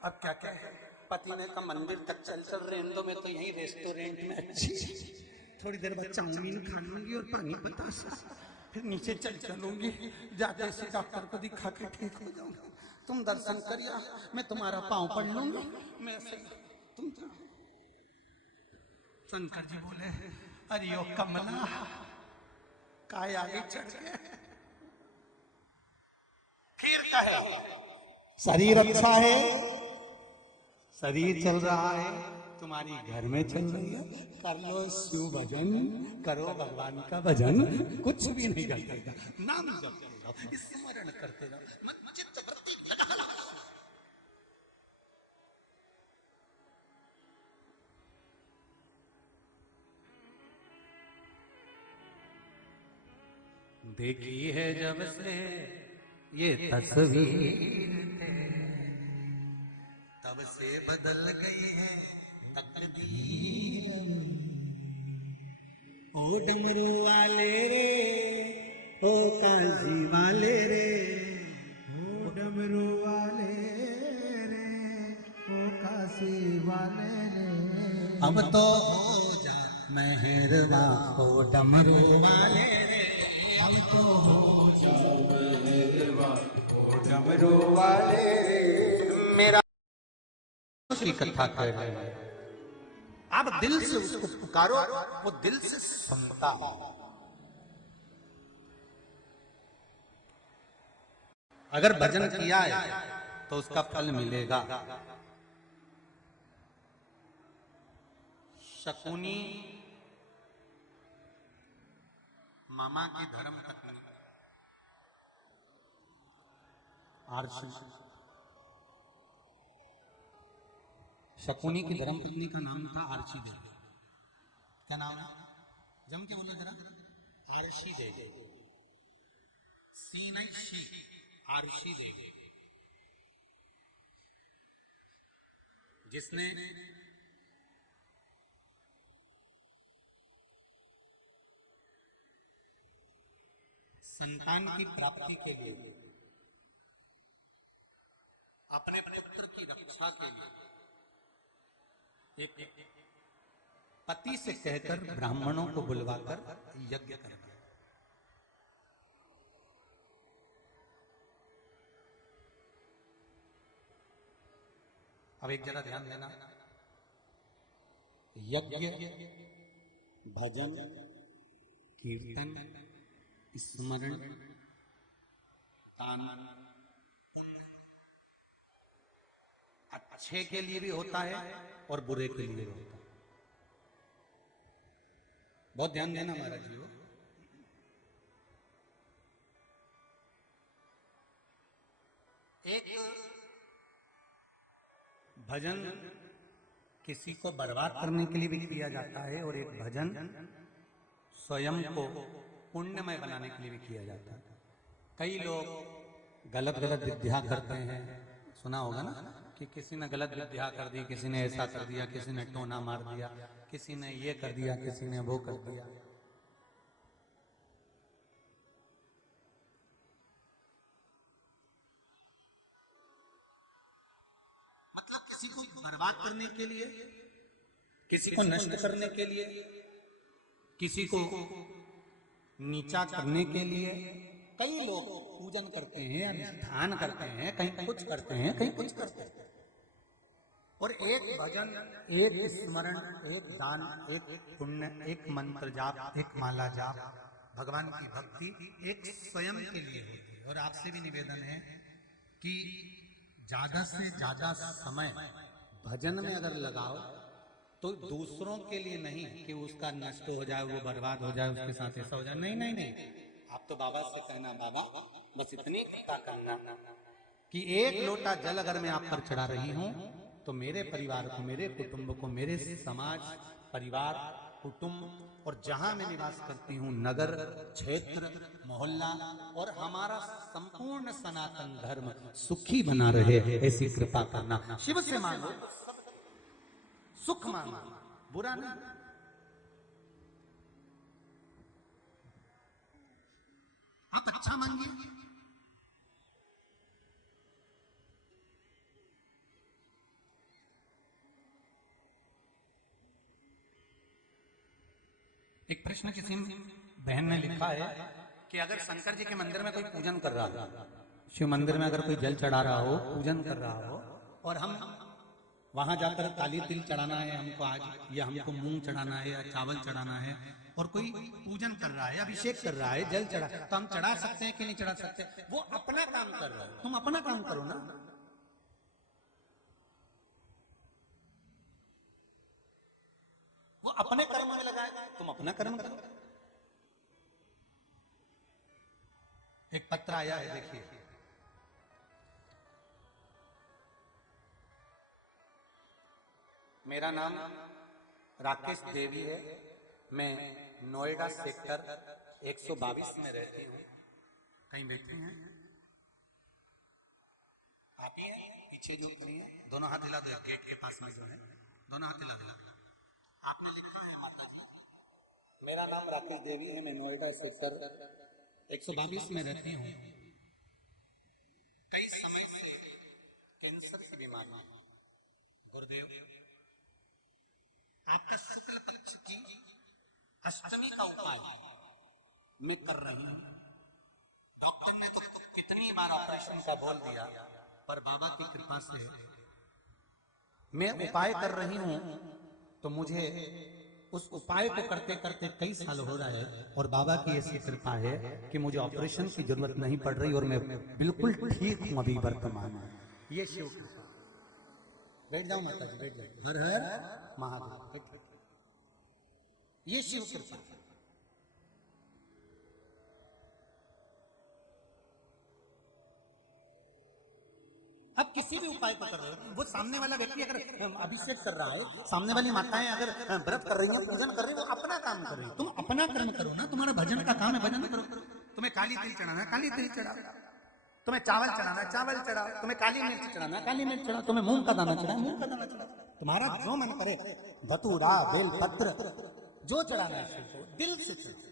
अब क्या क्या है, पति ने कहा मंदिर तक चल चल रहने दो, मैं तो यही रेस्टोरेंट में अच्छी थोड़ी देर बाद चाउमीन खा लूंगी और पानी बतासा, फिर नीचे चल चलूंगी, जाते से डॉक्टर को दिखा के ठीक हो जाऊंगा। तुम दर्शन करिए, मैं तुम्हारा पांव पड़ लूंगी, मैं तुम जाओ। शंकर जी बोले अरे ओ कमला, काय आगे चढ़ गए। फिर कहे शरीर अच्छा है, शरीर चल रहा है, तुम्हारी घर में चल रही है, कर लो शिव भजन, करो भगवान का भजन, कुछ भी नहीं करते, नाम जपते रहो, स्मरण करते रहो, चित्त वृत्ति लगा लो। देखी है जब से ये तस्वीर, तब से बदल गई है तकदीर। ओ डमरू वाले रे, ओ काजी वाले रे, ओ डमरू वाले रे, ओ काशी वाले रे, अब तो हो जा मेहरबा, ओ डमरू वाले रे, अब तो हो जा मेहरबा, ओ डमरू वाले रे। मेरा की कथा कर रहे हैं, अब दिल से उसको पुकारो, वो दिल से सुनता है। अगर भजन किया है तो उसका फल मिलेगा। शकुनी मामा की धर्म पत्नी आरसी, शकुनी की धर्मपत्नी का नाम था आरसी देवी। क्या नाम है, जम के बोलो जरा, आरसी देवी, सी नहीं शी, आरसी देवी, जिसने संतान की प्राप्ति के लिए, अपने पुत्र की रक्षा के लिए एक पति से कहकर ब्राह्मणों को बुलवाकर यज्ञ करना। अब एक जरा ध्यान देना, यज्ञ, भजन, कीर्तन, स्मरण, दान, पुण्य अच्छे के लिए भी होता है और बुरे के लिए भी होता है। बहुत ध्यान देना महाराज जी। एक भजन किसी को बर्बाद करने के लिए भी किया जाता है, और एक भजन स्वयं को पुण्यमय बनाने के लिए भी किया जाता है। कई लोग गलत गलत विद्या करते हैं, सुना होगा ना कि किसी ने गलत विद्या कर दी, किसी ने ऐसा कर दिया, किसी ने टोना मार दिया, किसी ने ये कर दिया, किसी ने वो कर दिया। मतलब किसी को बर्बाद करने के लिए, किसी को नष्ट करने के लिए, किसी को नीचा करने के लिए कई लोग पूजन करते हैं, अनुष्ठान करते हैं, कहीं कुछ करते हैं, कहीं कुछ करते हैं, और एक भजन, एक स्मरण, एक दान, एक पुण्य, एक मंत्र जाप, एक माला जाप, भगवान की भक्ति एक स्वयं के लिए होती है। और आपसे भी निवेदन है कि ज्यादा से ज्यादा समय भजन में अगर लगाओ तो दूसरों के लिए नहीं कि उसका नष्ट हो जाए, वो बर्बाद हो जाए, उसके साथ ऐसा हो जाए, नहीं नहीं नहीं। आप तो बाबा से कहना, बाबा बस इतनी कृपा करना कि एक लोटा जल अगर मैं आप पर चढ़ा रही हूं तो मेरे परिवार को, मेरे कुटुंब को, मेरे समाज, परिवार, कुटुंब और जहां मैं निवास करती हूं, नगर, क्षेत्र, मोहल्ला और हमारा संपूर्ण सनातन धर्म सुखी बना रहे, ऐसी कृपा करना। शिव से मांगो, सुख मांगो, बुरा नहीं। आप अच्छा मांगिए। एक प्रश्न किसी बहन ने लिखा है कि अगर शंकर जी के मंदिर में कोई पूजन कर रहा हो, शिव मंदिर में अगर कोई जल चढ़ा रहा हो, पूजन कर रहा हो, और हम वहां जाकर काली तिल चढ़ाना है हमको आज, या हमको मूंग चढ़ाना है या चावल चढ़ाना है, और कोई पूजन कर रहा है, अभिषेक कर रहा है, जल चढ़ा, तो हम चढ़ा सकते हैं कि नहीं चढ़ा सकते? वो अपना काम कर रहा है, तुम अपना काम करो ना। वो अपने कर्म में लगाएगा, तुम अपना कर्म करो। एक पत्र आया है, देखिए। मेरा नाम राकेश देवी है, मैं नोएडा सेक्टर 122 में रहती हूँ। कहीं बैठे हैं आप? ही पीछे जो खड़ी है, दोनों हाथ हिला दो, गेट के पास में जो है, दोनों हाथ हिला दो। आपने लिखा है माता जी, मेरा नाम राकेश देवी है, मैं नोएडा सेक्टर 122 में रहती हूँ। कई समय से कैंसर से बीमार हूँ। गुरुदेव, आपका शुक्ल पक्ष की अष्टमी का उपाय मैं कर रही हूँ। डॉक्टर ने तो कितनी बार ऑपरेशन का बोल दिया, पर बाबा की कृपा से मैं उपाय कर रही हूँ, तो मुझे उस उपाय को करते करते कई साल हो रहा है, और बाबा की ऐसी कृपा है कि मुझे ऑपरेशन की जरूरत नहीं पड़ रही, और मैं बिल्कुल ठीक हूं अभी वर्तमान में। ये शिव कृपा। बैठ जाओ माता जी, बैठ जाओ। हर हर महादेव। ये शिव कृपा। अब किसी भी उपाय को कर रहे हो, वो सामने वाला व्यक्ति अगर अभिषेक कर रहा है, सामने वाली माताएं अगर व्रत कर रही हैं, पूजन कर रही है, वो अपना काम कर रही है, तुम अपना कर्म करो ना। तुम्हारा भजन का काम है, भजन करो। तुम्हें काली तिल चढ़ाना है, काली तिल चढ़ाओ। तुम्हें चावल चढ़ाना है, चावल चढ़ाओ। तुम्हें काली मिर्च चढ़ाना है, काली मिर्च चढ़ाओ। तुम्हें मूंग का दाना चढ़ाना है, मूंग का दाना चढ़ाओ। तुम्हारा जो मन करे, धतूरा, बेल पत्र, जो चढ़ाना है शिव को, दिल से चढ़ाओ।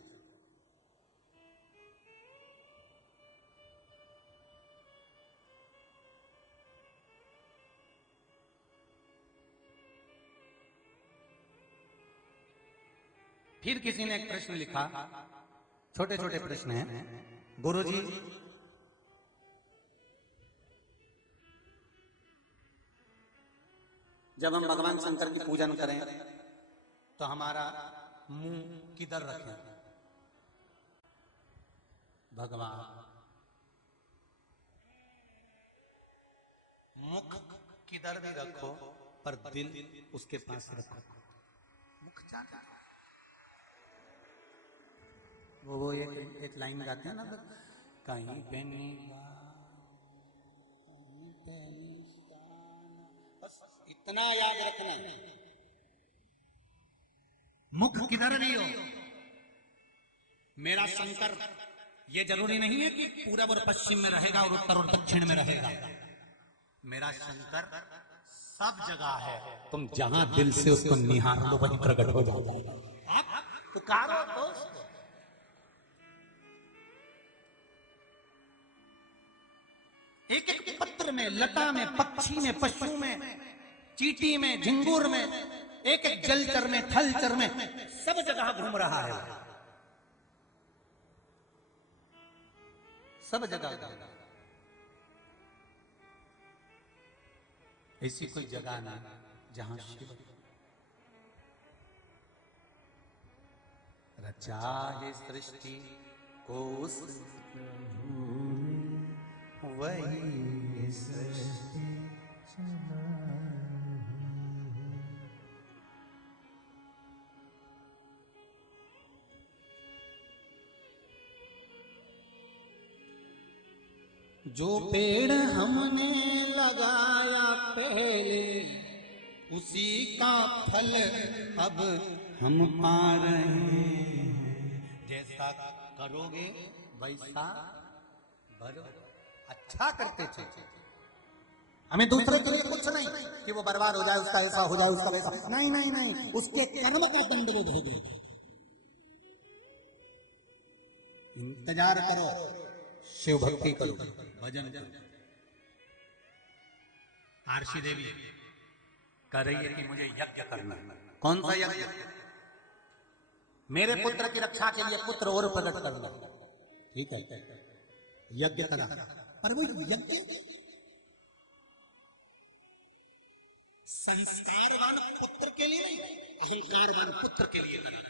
फिर किसी ने एक प्रश्न लिखा, छोटे छोटे प्रश्न हैं। गुरुजी, जब हम भगवान शंकर की पूजन करें तो हमारा मुंह किधर रखें? भगवान, मुख किधर भी रखो, पर दिल उसके पास रखो। मुख जाता, वो एक लाइन गाते हैं ना, कहीं पे बस इतना याद रखना। मुख किधर भी हो, मेरा शंकर ये जरूरी नहीं है कि पूरब और पश्चिम में रहेगा और उत्तर और दक्षिण में रहेगा। मेरा शंकर सब जगह है, तुम जहां दिल से उसको निहार लो वहीं प्रकट हो जाता है। आप पुकारो दोस्त, एक एक पत्र में, लता में, पक्षी में, पशु में, चींटी में, झिंगुर में, एक एक जलचर में, थलचर में, सब जगह घूम रहा है। सब जगह। ऐसी कोई जगह ना जहां शिव रचा है सृष्टि को, उस वही सृष्टि जो पेड़ हमने लगाया पहले, उसी का फल अब हम पा रहे हैं। जैसा करोगे वैसा भरो। अच्छा करते चलो। हमें दूसरे के लिए कुछ नहीं कि वो बर्बाद हो जाए, उसका ऐसा हो जाए, उसका वैसा, नहीं नहीं नहीं, उसके कर्म का दंड वो भोगेगा। इंतजार करो, शिव भक्ति करो, भजन करो। आरसी देवी कह रही है कि मुझे यज्ञ करना। कौन सा यज्ञ? मेरे पुत्र की रक्षा के लिए पुत्र और प्रकट करना। ठीक है, यज्ञ करा, पर वो यज्ञ संस्कारवान पुत्र के लिए नहीं, अहंकारवान पुत्र के लिए करना।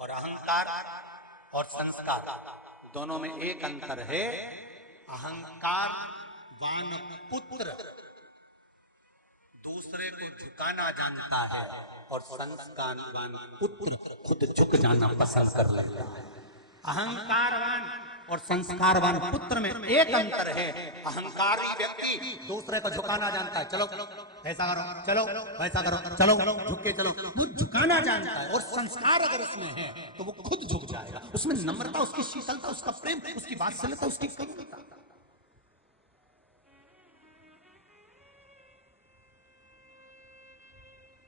और अहंकार और संस्कार दोनों में एक अंतर है। अहंकारवान पुत्र दूसरे को झुकाना जानता है, और संस्कारवान पुत्र खुद झुक जाना पसंद कर लेता है। अहंकारवान और संस्कारवान पुत्र में एक अंतर है। अहंकारी व्यक्ति दूसरे को झुकाना जानता है, चलो ऐसा करो, चलो वैसा करो, चलो झुक के चलो, वो झुकाना जानता है। और संस्कार अगर उसमें है तो वो खुद झुक जाएगा। उसमें नम्रता, उसकी शीतलता, उसका प्रेम, उसकी वात्सल्यता, उसकी करुणता।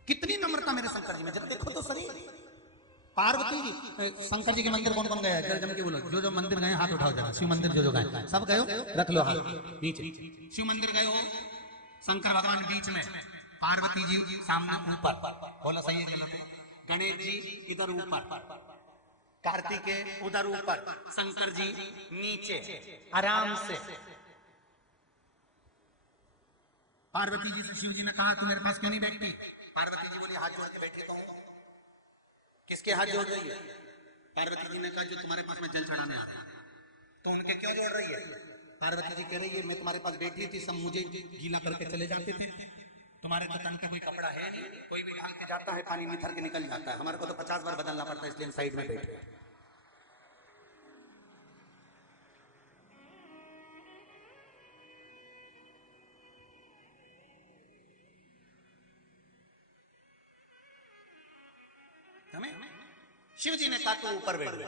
कितनी नम्रता मेरे शंकर जी में, जब देखो तो शरीर। पार्वती जी, शंकर जी के मंदिर कौन कौन गया है? जम के बोलो, जो जो मंदिर गए हाथ उठाओ जरा। शिव मंदिर जो जो गए सब गए हो, रख लो हाथ नीचे। शिव मंदिर गए हो, शंकर भगवान बीच में, पार्वती जी सामने ऊपर, बोला सही है गलत है? गणेश जी इधर ऊपर, कार्तिकेय उधर ऊपर, शंकर जी नीचे आराम से। पार्वती जी से शिव जी ने कहा तू मेरे पास क्यों नहीं बैठती? पार्वती जी बोली हाथ जोड़ के बैठी तो। किसके हाथ जोड़ रही है? पार्वती जी ने कहा जो तुम्हारे पास में जल चढ़ाने आ रहे हैं। तो उनके क्यों जोड़ रही है? पार्वती जी कह रही है मैं तुम्हारे पास बैठी थी, सब मुझे गीला करके चले जाते थे। तुम्हारे तो तन का कोई कपड़ा है नहीं, कोई भी ढाल के जाता है पानी में थर के निकल जाता है। हमारे को तो 50 बार बदलना पड़ता है, इसलिए हम साइड में बैठे। शिव जी ने कहा तू ऊपर बैठ जा,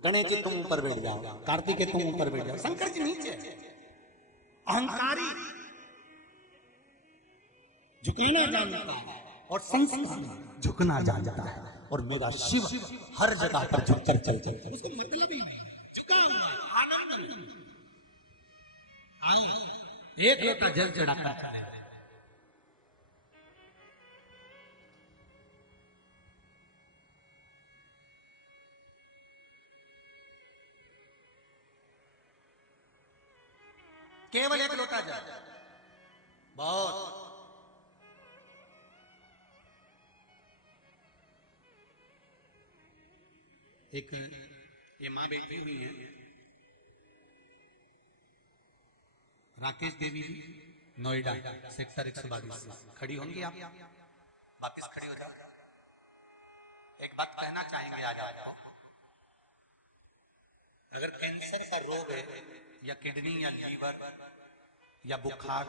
गणेश जी तुम ऊपर बैठ जाओ, कार्तिकेय तुम ऊपर बैठ जाओ, शंकर जी नीचे। अहंकारी झुकना जानता है और संस्कार झुकना जानता है। और मेरा शिव हर जगह पर झुककर चलता है। उसको मतलब ही नहीं झुका हुआ, आनंद में। आओ एक लोटा जल चढ़ाकर चले। केवल एक लोटा जल, बहुत। एक ये मां बैठी हुई है, राकेश देवी जी, नोएडा सेक्टर 122 से खड़ी होंगी आप, वापिस खड़ी हो जाओ। एक बात कहना चाहेंगे आज आपको, अगर कैंसर का रोग है या किडनी या लीवर या बुखार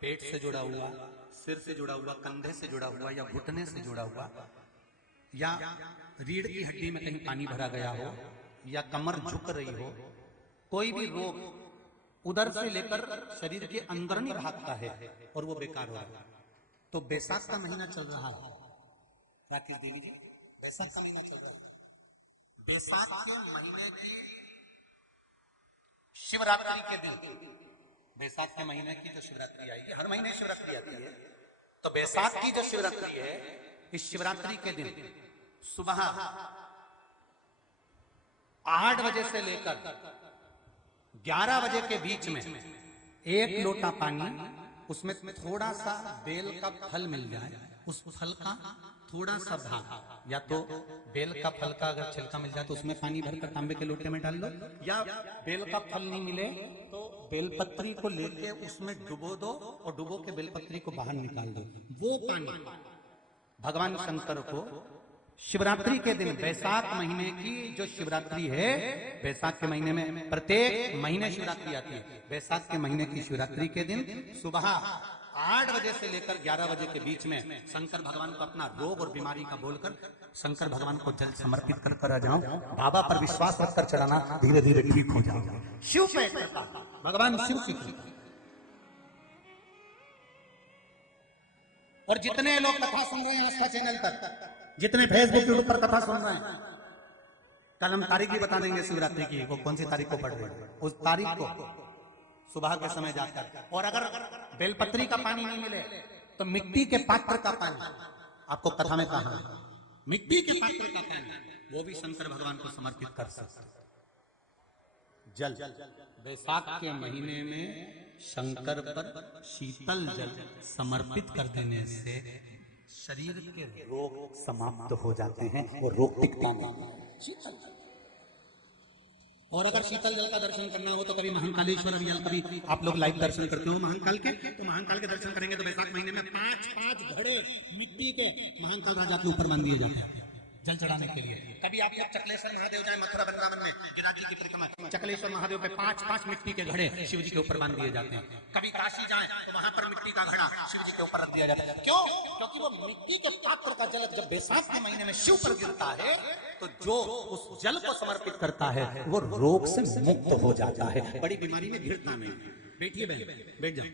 पेट से जुड़ा हुआ, सिर से जुड़ा हुआ, कंधे से जुड़ा हुआ या घुटने से जुड़ा हुआ, या रीढ़ की हड्डी में कहीं पानी भरा गया हो, या कमर झुक रही हो, कोई भी रोग उधर से लेकर शरीर के अंदर नहीं भागता है और वो बेकार हो रहा है, तो बैसाख का महीना चल रहा है राकेश देवी जी, बैसाख का महीना चल रहा है। बैसाख के महीने की शिवरात्रि के दिन, बैसाख के महीने की जो शिवरात्रि आएगी, हर महीने शिवरात्रि आती है, तो बैसाख की जो शिवरात्रि है, इस शिवरात्रि के दिन सुबह 8 बजे से लेकर 11 बजे के बीच में 1 लोटा पानी, उसमें थोड़ा सा बेल का फल मिल जाए, उस फल का थोड़ा सा भाग, या तो बेल का फल का अगर छिलका मिल जाए तो उसमें पानी भरकर तांबे के लोटे में डाल लो, या बेल का फल नहीं मिले तो बेलपत्री को लेके उसमें डुबो दो और डुबो के बेलपत्री को बाहर निकाल दो। वो पानी भगवान शंकर को शिवरात्रि के दिन, बैसाख महीने की जो शिवरात्रि है, बैसाख के महीने में प्रत्येक महीने शिवरात्रि आती है, बैसाख के महीने की शिवरात्रि के दिन सुबह 8 बजे से लेकर 11 बजे के बीच में शंकर भगवान को अपना रोग और बीमारी का बोलकर शंकर भगवान को जल समर्पित कर आ जाओ। बाबा पर विश्वास रखकर चढ़ाना, धीरे धीरे ठीक हो जाओ। शिव पे भगवान शिव की कृपा। और जितने लोग कथा सुन रहे हैं आस्था चैनल पर, जितने फेसबुक यूट्यूब पर कथा सुन रहे हैं, कल हम तारीख भी बता देंगे शिवरात्रि की, वो कौन सी तारीख को पढ़ रहे हैं, उस तारीख को सुबह के समय जाकर। और अगर बेलपत्री का पानी नहीं मिले तो मिट्टी के पात्र का पानी, आपको कथा में कहा है, मिट्टी के पात्र का पानी, वो भी शंकर भगवान को समर्पित कर सकते। जल बैसाख के महीने में शंकर पर शीतल जल समर्पित कर देने से शरीर के रोग समाप्त हो जाते हैं और रोग टिकता नहीं। शीतल जल। और अगर शीतल जल का दर्शन करना हो तो कभी महाकालेश्वर अभियान, कभी आप लोग लाइव दर्शन करते हो महाकाल के, तो महाकाल के दर्शन करेंगे तो बैसाख महीने में 5 घड़े मिट्टी के महाकाल राजा के ऊपर बांध दिए जाते हैं जल चढ़ाने के लिए। कभी आप लोग चकलेश्वर महादेव जाए मथुरा वृंदावन में, गिरिराज जी की परिक्रमा, चकलेश्वर महादेव पे 5 मिट्टी के घड़े शिव जी के ऊपर बांध दिए जाते हैं। कभी काशी जाए तो वहां पर मिट्टी का घड़ा शिव जी के ऊपर रख दिया जाता है। क्यों? क्योंकि वो मिट्टी के पात्र का जल जब बैसाख के महीने में शिव पर गिरता है तो जो उस जल को समर्पित करता है वो रोग से मुक्त हो जाता है, बड़ी बीमारी में घिरता नहीं। बैठिए बहन, बैठ जाओ।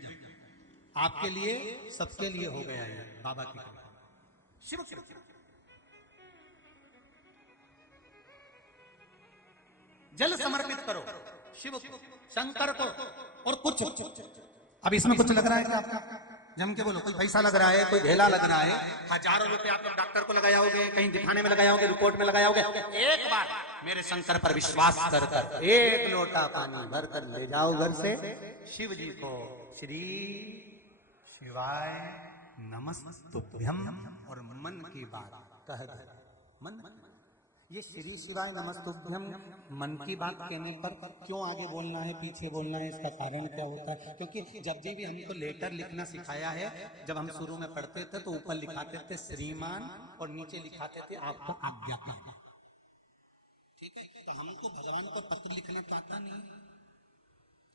आपके लिए, सबके लिए हो गया है बाबा की कृपा, शिव की कृपा। जल समर्पित करो शिव को, शंकर को। और कुछ अब इसमें कुछ लग रहा है क्या आपका? जम के बोलो। कोई पैसा लग रहा है, कोई ढेला लग रहा है, हजारों रुपए आप लोग डॉक्टर को लगाया होगे, कहीं दिखाने में लगाया होगे, रिपोर्ट में लगाया होगे। एक बार मेरे शंकर पर विश्वास कर कर 1 लोटा पानी भर कर ले जाओ घर से, शिव जी को श्री शिवाय नमस्तुभ्यम और मन की बात कह दे। मन, ये श्री शिवाय नमस्तुभ्यम मन की बात कहने पर क्यों आगे बोलना है, पीछे बोलना है, इसका कारण क्या होता है? क्योंकि जब भी हमको लेटर लिखना सिखाया है, जब हम शुरू में पढ़ते थे तो ऊपर लिखाते थे श्रीमान और नीचे लिखाते थे आपको आज्ञा का। ठीक है, तो हमको भगवान को पत्र लिखने का आता नहीं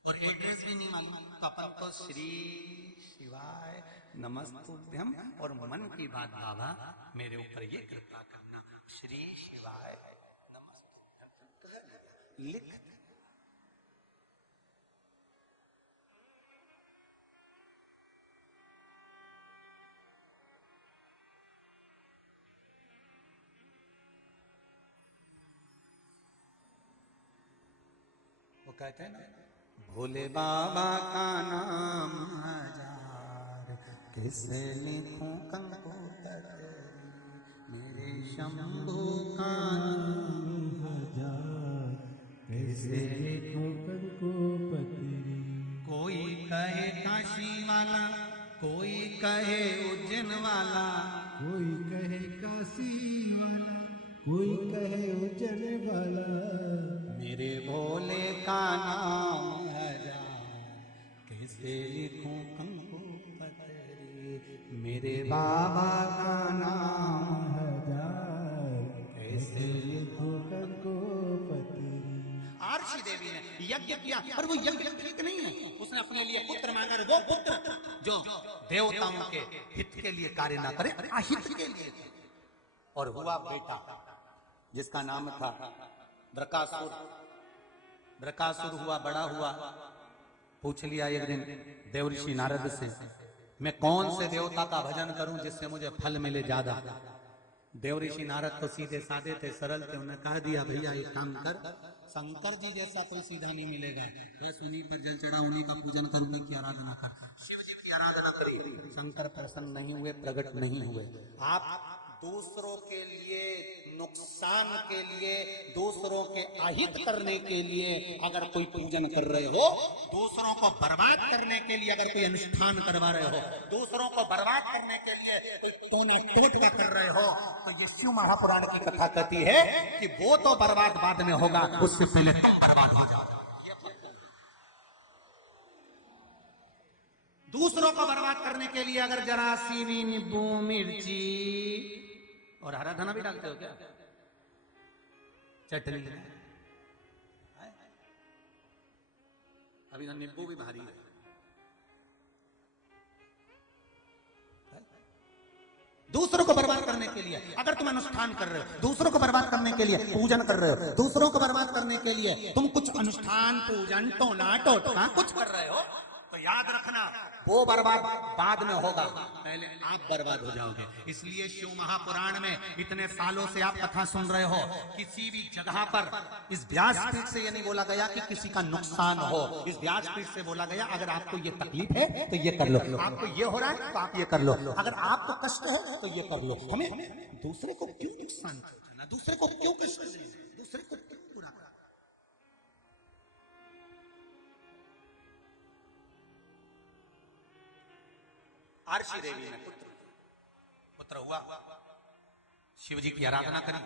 और एड्रेस भी नहीं मालूम, तो अपन को श्री शिवाय नमस्तुभ्यम और मन की बात बाबा मेरे ऊपर ये कृपा करना, श्री शिवाय नमस्तुभ्यम लिख। वो कहते हैं ना, भोले बाबा का नाम हजार, किसे लिखूं कंप्यूटर, मेरे शंभू का नाम हजार, कैसे लिखूं कंप्यूटर। कोई कहे काशी वाला, कोई कहे उज्जैन वाला, कोई कहे काशी वाला, कोई कहे उज्जैन वाला, मेरे भोले का नाम हजार, कैसे लिखूं कंकु पतरी, मेरे बाबा का नाम हजार, कैसे लिखूं कंकु पतरी। आरसी देवी ने यज्ञ किया, और वो यज्ञ ठीक नहीं है, उसने अपने लिए पुत्र मांगा, वो पुत्र जो देवताओं के हित के लिए कार्य ना करे, अहित के लिए, और हुआ बेटा जिसका नाम था ब्रकासुर। ब्रकासुर हुआ, बड़ा हुआ, पूछ लिया एक दिन देवऋषि नारद से, मैं कौन से देवता का भजन करूं जिससे मुझे फल मिले ज्यादा। देवऋषि नारद तो सीधे साधे थे, सरल थे, उन्हें कह दिया भैया एक काम कर, शंकर जी जैसा कोई सीधा नहीं मिलेगा, बस उन्हीं पर जल चढ़ा, उन्हीं का पूजन कर, उन्हीं की आराधना कर। शिव जी की आराधना करी, शंकर प्रसन्न नहीं हुए, प्रकट नहीं हुए। आप दूसरों के लिए नुकसान के लिए, दूसरों के अहित करने के लिए अगर कोई पूजन कर रहे हो, दूसरों को बर्बाद करने के लिए अगर कोई अनुष्ठान करवा रहे हो, दूसरों को बर्बाद करने के लिए टोना टोटका कर रहे हो, तो ये शिव महापुराण की कथा कहती है कि वो तो बर्बाद बाद में होगा, उससे पहले तुम बर्बाद हो जाओ। दूसरों को बर्बाद करने के लिए अगर जरा सी भी नींबू मिर्ची और हरा धना भी डालते हो क्या, चटनी, अभी नींबू भी भारी है। दूसरों को बर्बाद करने के लिए अगर तुम अनुष्ठान कर रहे हो, दूसरों को बर्बाद करने के लिए पूजन कर रहे हो, दूसरों को बर्बाद करने के लिए तुम कुछ अनुष्ठान पूजन टोना टोटका कुछ कर रहे हो, तो याद रखना वो बर्बाद बाद में होगा, पहले आप बर्बाद हो जाओगे। इसलिए शिव महापुराण में इतने सालों से आप कथा सुन रहे हो, किसी भी जगह पर इस व्यासपीठ से ये नहीं बोला गया कि किसी का नुकसान हो। इस व्यासपीठ से बोला गया अगर आपको ये तकलीफ है तो ये कर लो, आपको ये हो रहा है तो आप ये कर लो, अगर आपको कष्ट है तो ये कर लो। हमें दूसरे को क्यों नुकसान पहुंचाना, दूसरे को क्यों कष्ट देना, दूसरे को क्यों बुरा करना। आरसी देवी ने पुत्र हुआ, शिव जी की आराधना करी,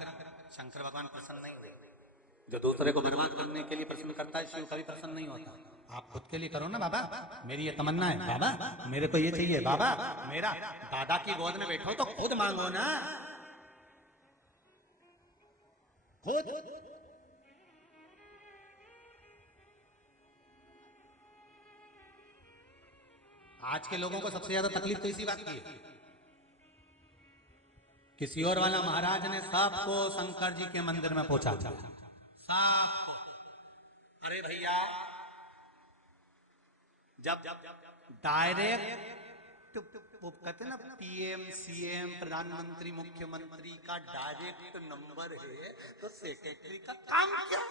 शंकर भगवान प्रसन्न नहीं हुए। जो दूसरे को बर्बाद करने के लिए प्रसन्न करता है, शिव कभी प्रसन्न नहीं होता। आप खुद के लिए करो ना बाबा, मेरी ये तमन्ना है बाबा, मेरे को ये चाहिए बाबा, मेरा दादा की गोद में बैठो तो खुद मांगो ना, खुद। आज के लोगों को सबसे ज्यादा तकलीफ तो इसी बात की है। किसी और वाला महाराज ने सबको शंकर जी के मंदिर में पहुंचा दिया, सबको। अरे भैया, जब डायरेक्ट वो कहते ना पीएम सीएम प्रधानमंत्री मुख्यमंत्री का डायरेक्ट नंबर है, तो सेक्रेटरी का काम क्या?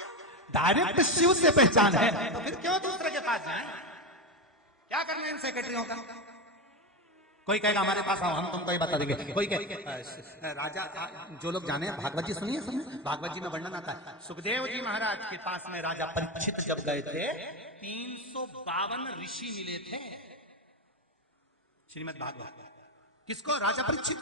डायरेक्ट शिव से पहचान है, तो फिर क्यों दूसरे के पास जाए? क्या करना है इन सेक्रेटरियों का? कोई कहेगा हमारे पास आओ, हम तुमको ये बता देंगे। कोई कहे राजा, जो लोग जाने भागवत जी सुनिए, भागवत जी में वर्णन आता है, सुखदेव जी महाराज के पास में राजा परीक्षित जब गए थे, 352 ऋषि मिले थे। श्रीमद् भागवत किसको? राजा परीक्षित।